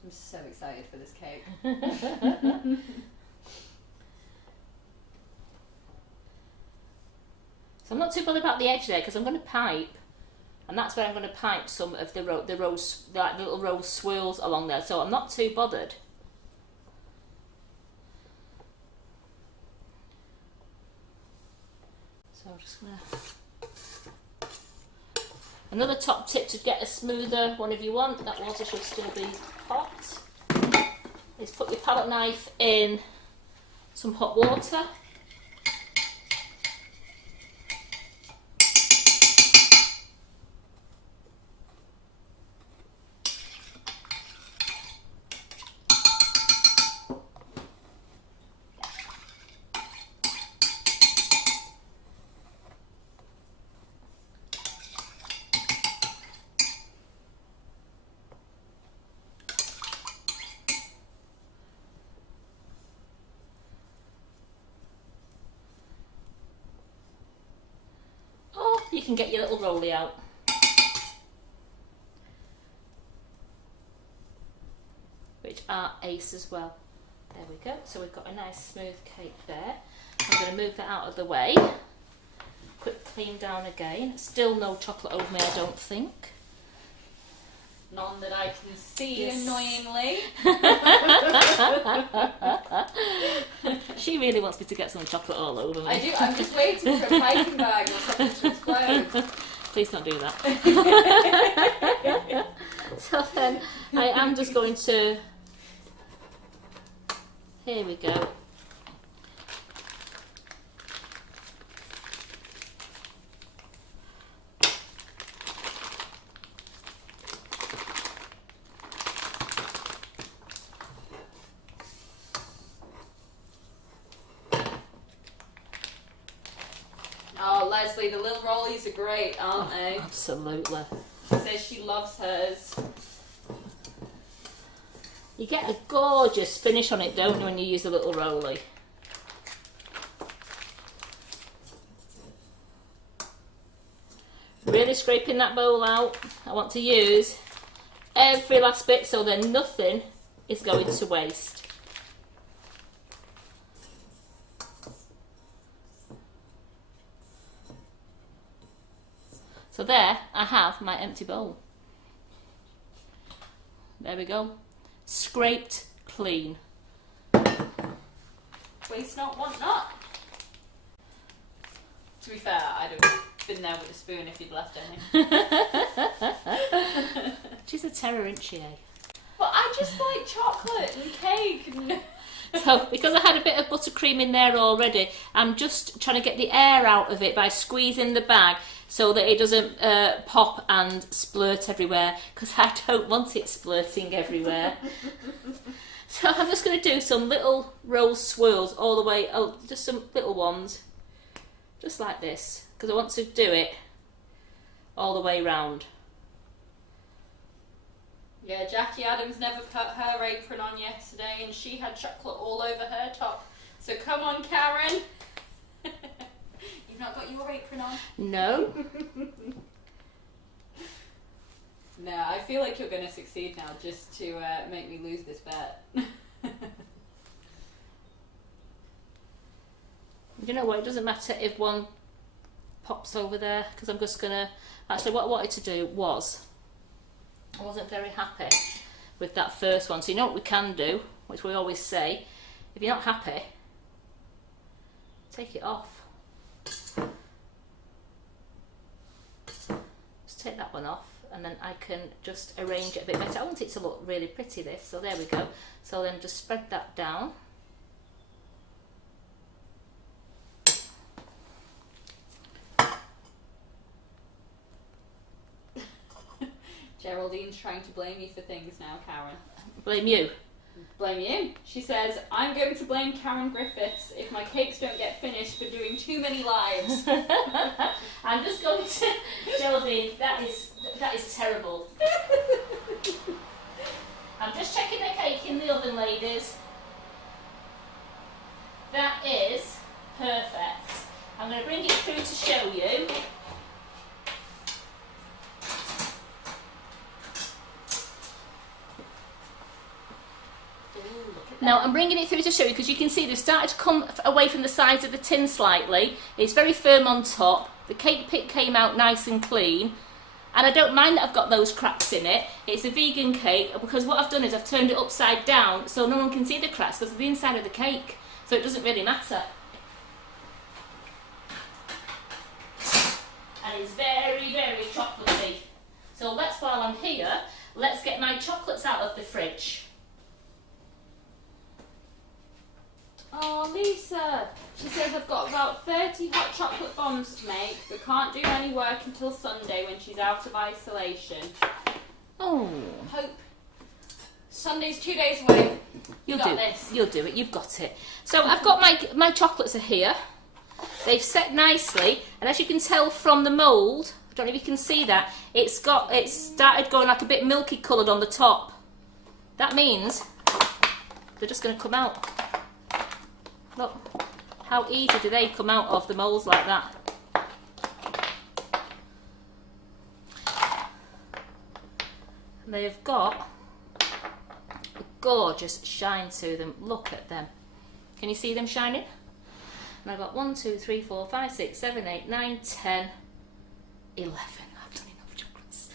I'm so excited for this cake. So I'm not too bothered about the edge there, because I'm going to pipe, and that's where I'm going to pipe some of the rose, like little rose swirls along there. So I'm not too bothered. So I'm just going to. Another top tip to get a smoother one if you want, that water should still be hot, is put your palette knife in some hot water. can get your little rollie out. Which are ace as well. There we go. So we've got a nice smooth cake there. I'm going to move that out of the way. Quick clean down again. Still no chocolate over me, I don't think. None that I can see, Yes. annoyingly. She really wants me to get some chocolate all over me. I do. I'm just waiting for a piping bag or something to explode. Please don't do that. So then I am just going to... Here we go. Oh, Leslie, the little rollies are great, aren't they? Absolutely. She says she loves hers. You get a gorgeous finish on it, don't you, when you use a little rollie? Really scraping that bowl out. I want to use every last bit so then nothing is going to waste. So there, I have my empty bowl. There we go. Scraped clean. Waste not, want not. To be fair, I'd have been there with a spoon if you'd left any. She's a terror, isn't she, eh? But I just like chocolate and cake and... So, because I had a bit of buttercream in there already, I'm just trying to get the air out of it by squeezing the bag so that it doesn't pop and splurt everywhere, because I don't want it splurting everywhere. So I'm just going to do some little roll swirls all the way, just some little ones, just like this, because I want to do it all the way round. Yeah, Jackie Adams never put her apron on yesterday and she had chocolate all over her top. So come on, Karen. You've not got your apron on? No. No, I feel like you're going to succeed now just to make me lose this bet. You know what, it doesn't matter if one pops over there, because I'm just going to... Actually, what I wanted to do was... I wasn't very happy with that first one. So you know what we can do, which we always say, if you're not happy, take it off. Just take that one off, and then I can just arrange it a bit better. I want it to look really pretty, this, so there we go. So then just spread that down. Geraldine's trying to blame you for things now, Karen. Blame you. Blame you. She says, I'm going to blame Karen Griffiths if my cakes don't get finished for doing too many lives. I'm just going to... Geraldine, that is terrible. I'm just checking the cake in the oven, ladies. That is perfect. I'm going to bring it through to show you. Now I'm bringing it through to show you, because you can see they've started to come away from the sides of the tin slightly. It's very firm on top. The cake pit came out nice and clean. And I don't mind that I've got those cracks in it. It's a vegan cake, because what I've done is I've turned it upside down so no one can see the cracks because of the inside of the cake. So it doesn't really matter. And it's very, very chocolatey. So while I'm here, let's get my chocolates out of the fridge. Oh, Lisa. She says I've got about 30 hot chocolate bombs to make, but can't do any work until Sunday when she's out of isolation. Oh. Hope. Sunday's 2 days away. You'll got do this. You'll do it. You've got it. So I've got my chocolates are here. They've set nicely, and as you can tell from the mould, I don't know if you can see that, it's started going like a bit milky coloured on the top. That means they're just going to come out. Look, how easy do they come out of the moulds like that? they've got a gorgeous shine to them. Look at them. Can you see them shining? And I've got 1, 2, 3, 4, 5, 6, 7, 8, 9, 10, 11. I've done enough chocolates.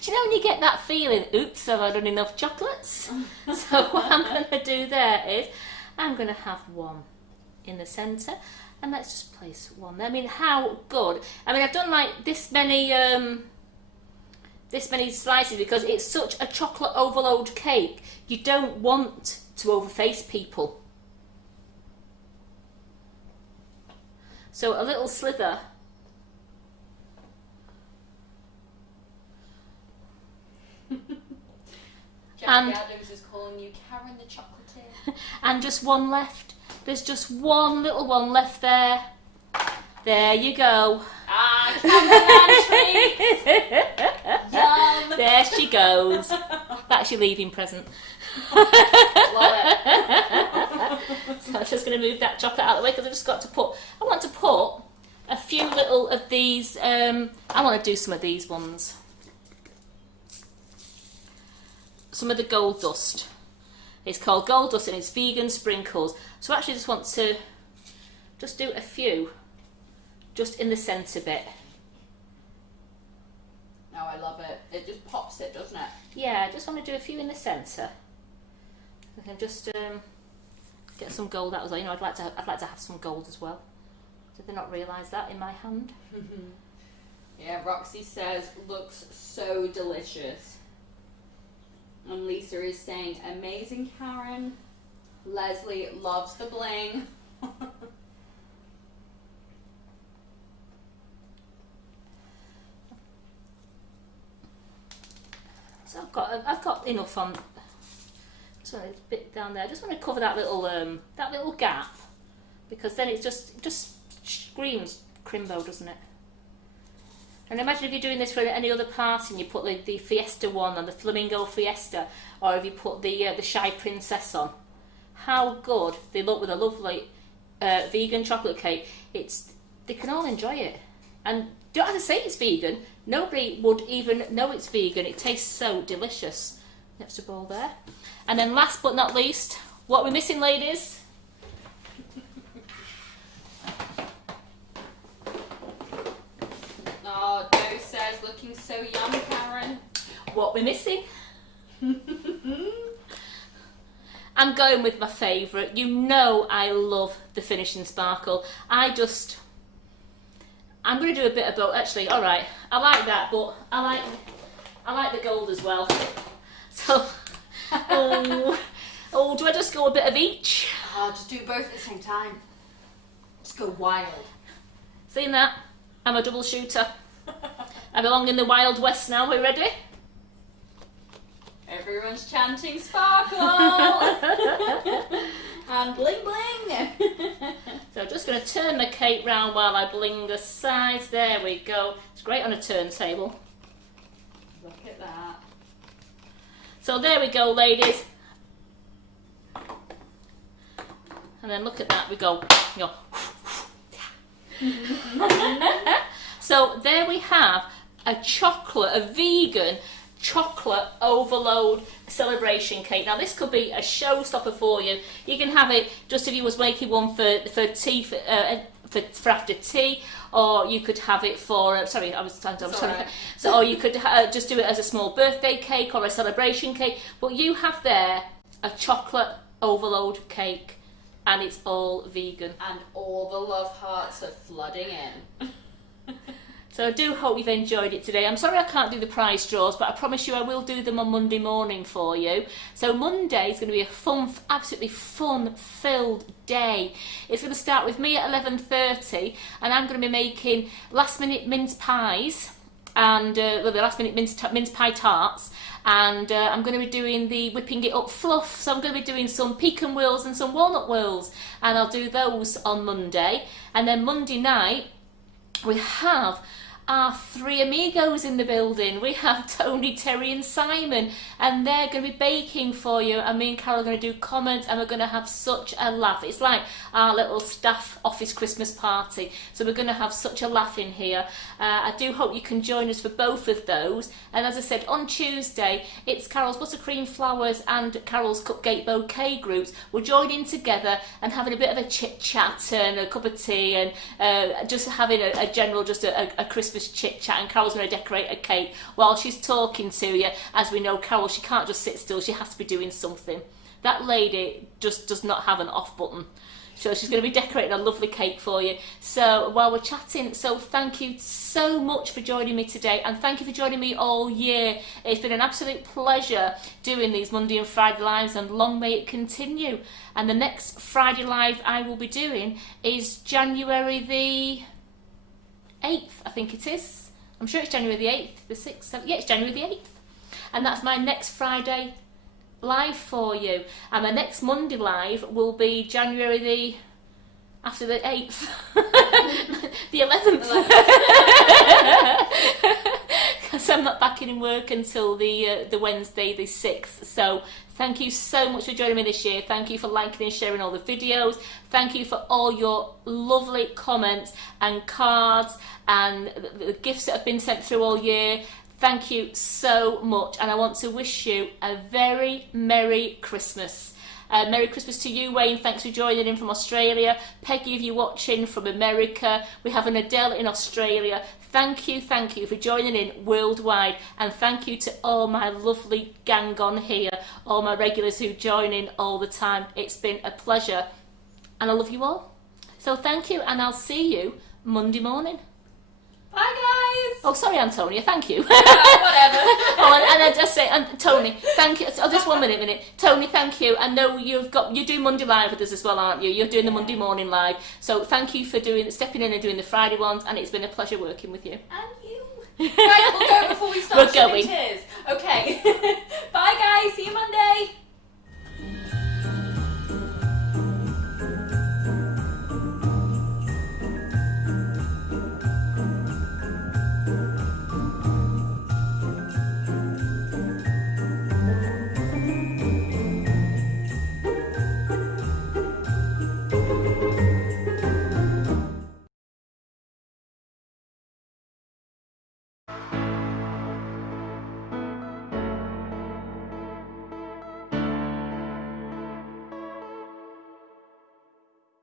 Do you know when you get that feeling, oops, have I done enough chocolates? So what I'm going to do there is, I'm going to have one in the centre, and let's just place one there. I mean, how good. I mean, I've done like this many slices because it's such a chocolate overload cake. You don't want to overface people. So a little slither. Jackie Adams is calling you Karen the chocolatier. And just one left. There's just one little one left there. There you go. Ah, Caroline treats. Yum. There she goes. That's your leaving present. Love it. So I'm just going to move that chocolate out of the way because I've just got to put. I want to put a few little of these. I want to do some of these ones. Some of the gold dust. It's called gold dust and it's vegan sprinkles. So I actually just want to just do a few just in the centre bit. Oh, I love it. It just pops it, doesn't it? Yeah, I just want to do a few in the centre. I can just get some gold out as well. You know, I'd like to have some gold as well. Did they not realise that in my hand? Yeah, Roxy says looks so delicious. And Lisa is saying amazing, Karen. Leslie loves the bling. So I've got enough on. Just want a bit down there. I just want to cover that little gap because then it just screams Crimbo, doesn't it? And imagine if you're doing this for any other party and you put the Fiesta one on the Flamingo Fiesta, or if you put the Shy Princess on. How good they look with a lovely vegan chocolate cake. They can all enjoy it, and you don't have to say it's vegan. Nobody would even know it's vegan. It tastes so delicious. Next bowl there, and then last but not least, what we're missing, ladies. Oh, Joe says looking so yum, Karen. What we're missing. I'm going with my favourite. You know I love the finishing sparkle. I'm going to do a bit of both. Actually, all right, I like that, but I like the gold as well. So, do I just go a bit of each? Oh, just do both at the same time. Just go wild. Seeing that? I'm a double shooter. I belong in the Wild West now. We ready? Everyone's chanting sparkle and bling bling. So I'm just going to turn the cake round while I bling the sides. There we go. It's great on a turntable. Look at that. So there we go, ladies. And then look at that. We go. So there we have a vegan chocolate overload celebration cake. Now this could be a showstopper for you. You can have it just if you was making one for tea for after tea, or you could have it for or you could just do it as a small birthday cake or a celebration cake. But you have there a chocolate overload cake, and it's all vegan, and all the love hearts are flooding in. So I do hope you've enjoyed it today. I'm sorry I can't do the prize draws, but I promise you I will do them on Monday morning for you. So Monday is going to be a absolutely fun-filled day. It's going to start with me at 11:30, and I'm going to be making last-minute mince pies and the last-minute mince pie tarts. And I'm going to be doing the whipping it up fluff. So I'm going to be doing some pecan whirls and some walnut whirls, and I'll do those on Monday. And then Monday night we have our three amigos in the building. We have Tony, Terry and Simon, and they're going to be baking for you, and me and Carol are going to do comments, and we're going to have such a laugh. It's like our little staff office Christmas party, so we're going to have such a laugh in here. I do hope you can join us for both of those. And as I said, on Tuesday it's Carol's Buttercream Flowers and Carol's Cupcake Bouquet groups. We're joining together and having a bit of a chit chat and a cup of tea, and just having a general, just a Christmas chit chat. And Carol's going to decorate a cake while she's talking to you. As we know, Carol, she can't just sit still, she has to be doing something. That lady just does not have an off button. So she's going to be decorating a lovely cake for you. So while we're chatting, so thank you so much for joining me today, and thank you for joining me all year. It's been an absolute pleasure doing these Monday and Friday lives, and long may it continue. And the next Friday live I will be doing is January the 8th, I think it is. I'm sure it's January the 8th, the 6th, 7th. Yeah, it's January the 8th. And that's my next Friday live for you, and my next Monday live will be January the after the 8th the 11th because I'm not back in work until the Wednesday the 6th. So thank you so much for joining me this year. Thank you for liking and sharing all the videos. Thank you for all your lovely comments and cards and the gifts that have been sent through all year. Thank you so much, and I want to wish you a very Merry Christmas. Merry Christmas to you, Wayne. Thanks for joining in from Australia. Peggy, if you're watching from America. We have an Adele in Australia. Thank you for joining in worldwide, and thank you to all my lovely gang on here, all my regulars who join in all the time. It's been a pleasure, and I love you all. So thank you, and I'll see you Monday morning. Bye, guys. Oh, sorry, Antonia. Thank you. Whatever. Oh, and I just say, Tony, thank you. Oh, just 1 minute. Tony, thank you. I know you're doing Monday live with us as well, aren't you? You're doing the Monday morning live. So thank you for stepping in and doing the Friday ones, and it's been a pleasure working with you. And you. Right, we'll go before we start shedding tears. Okay. Bye, guys. See you Monday.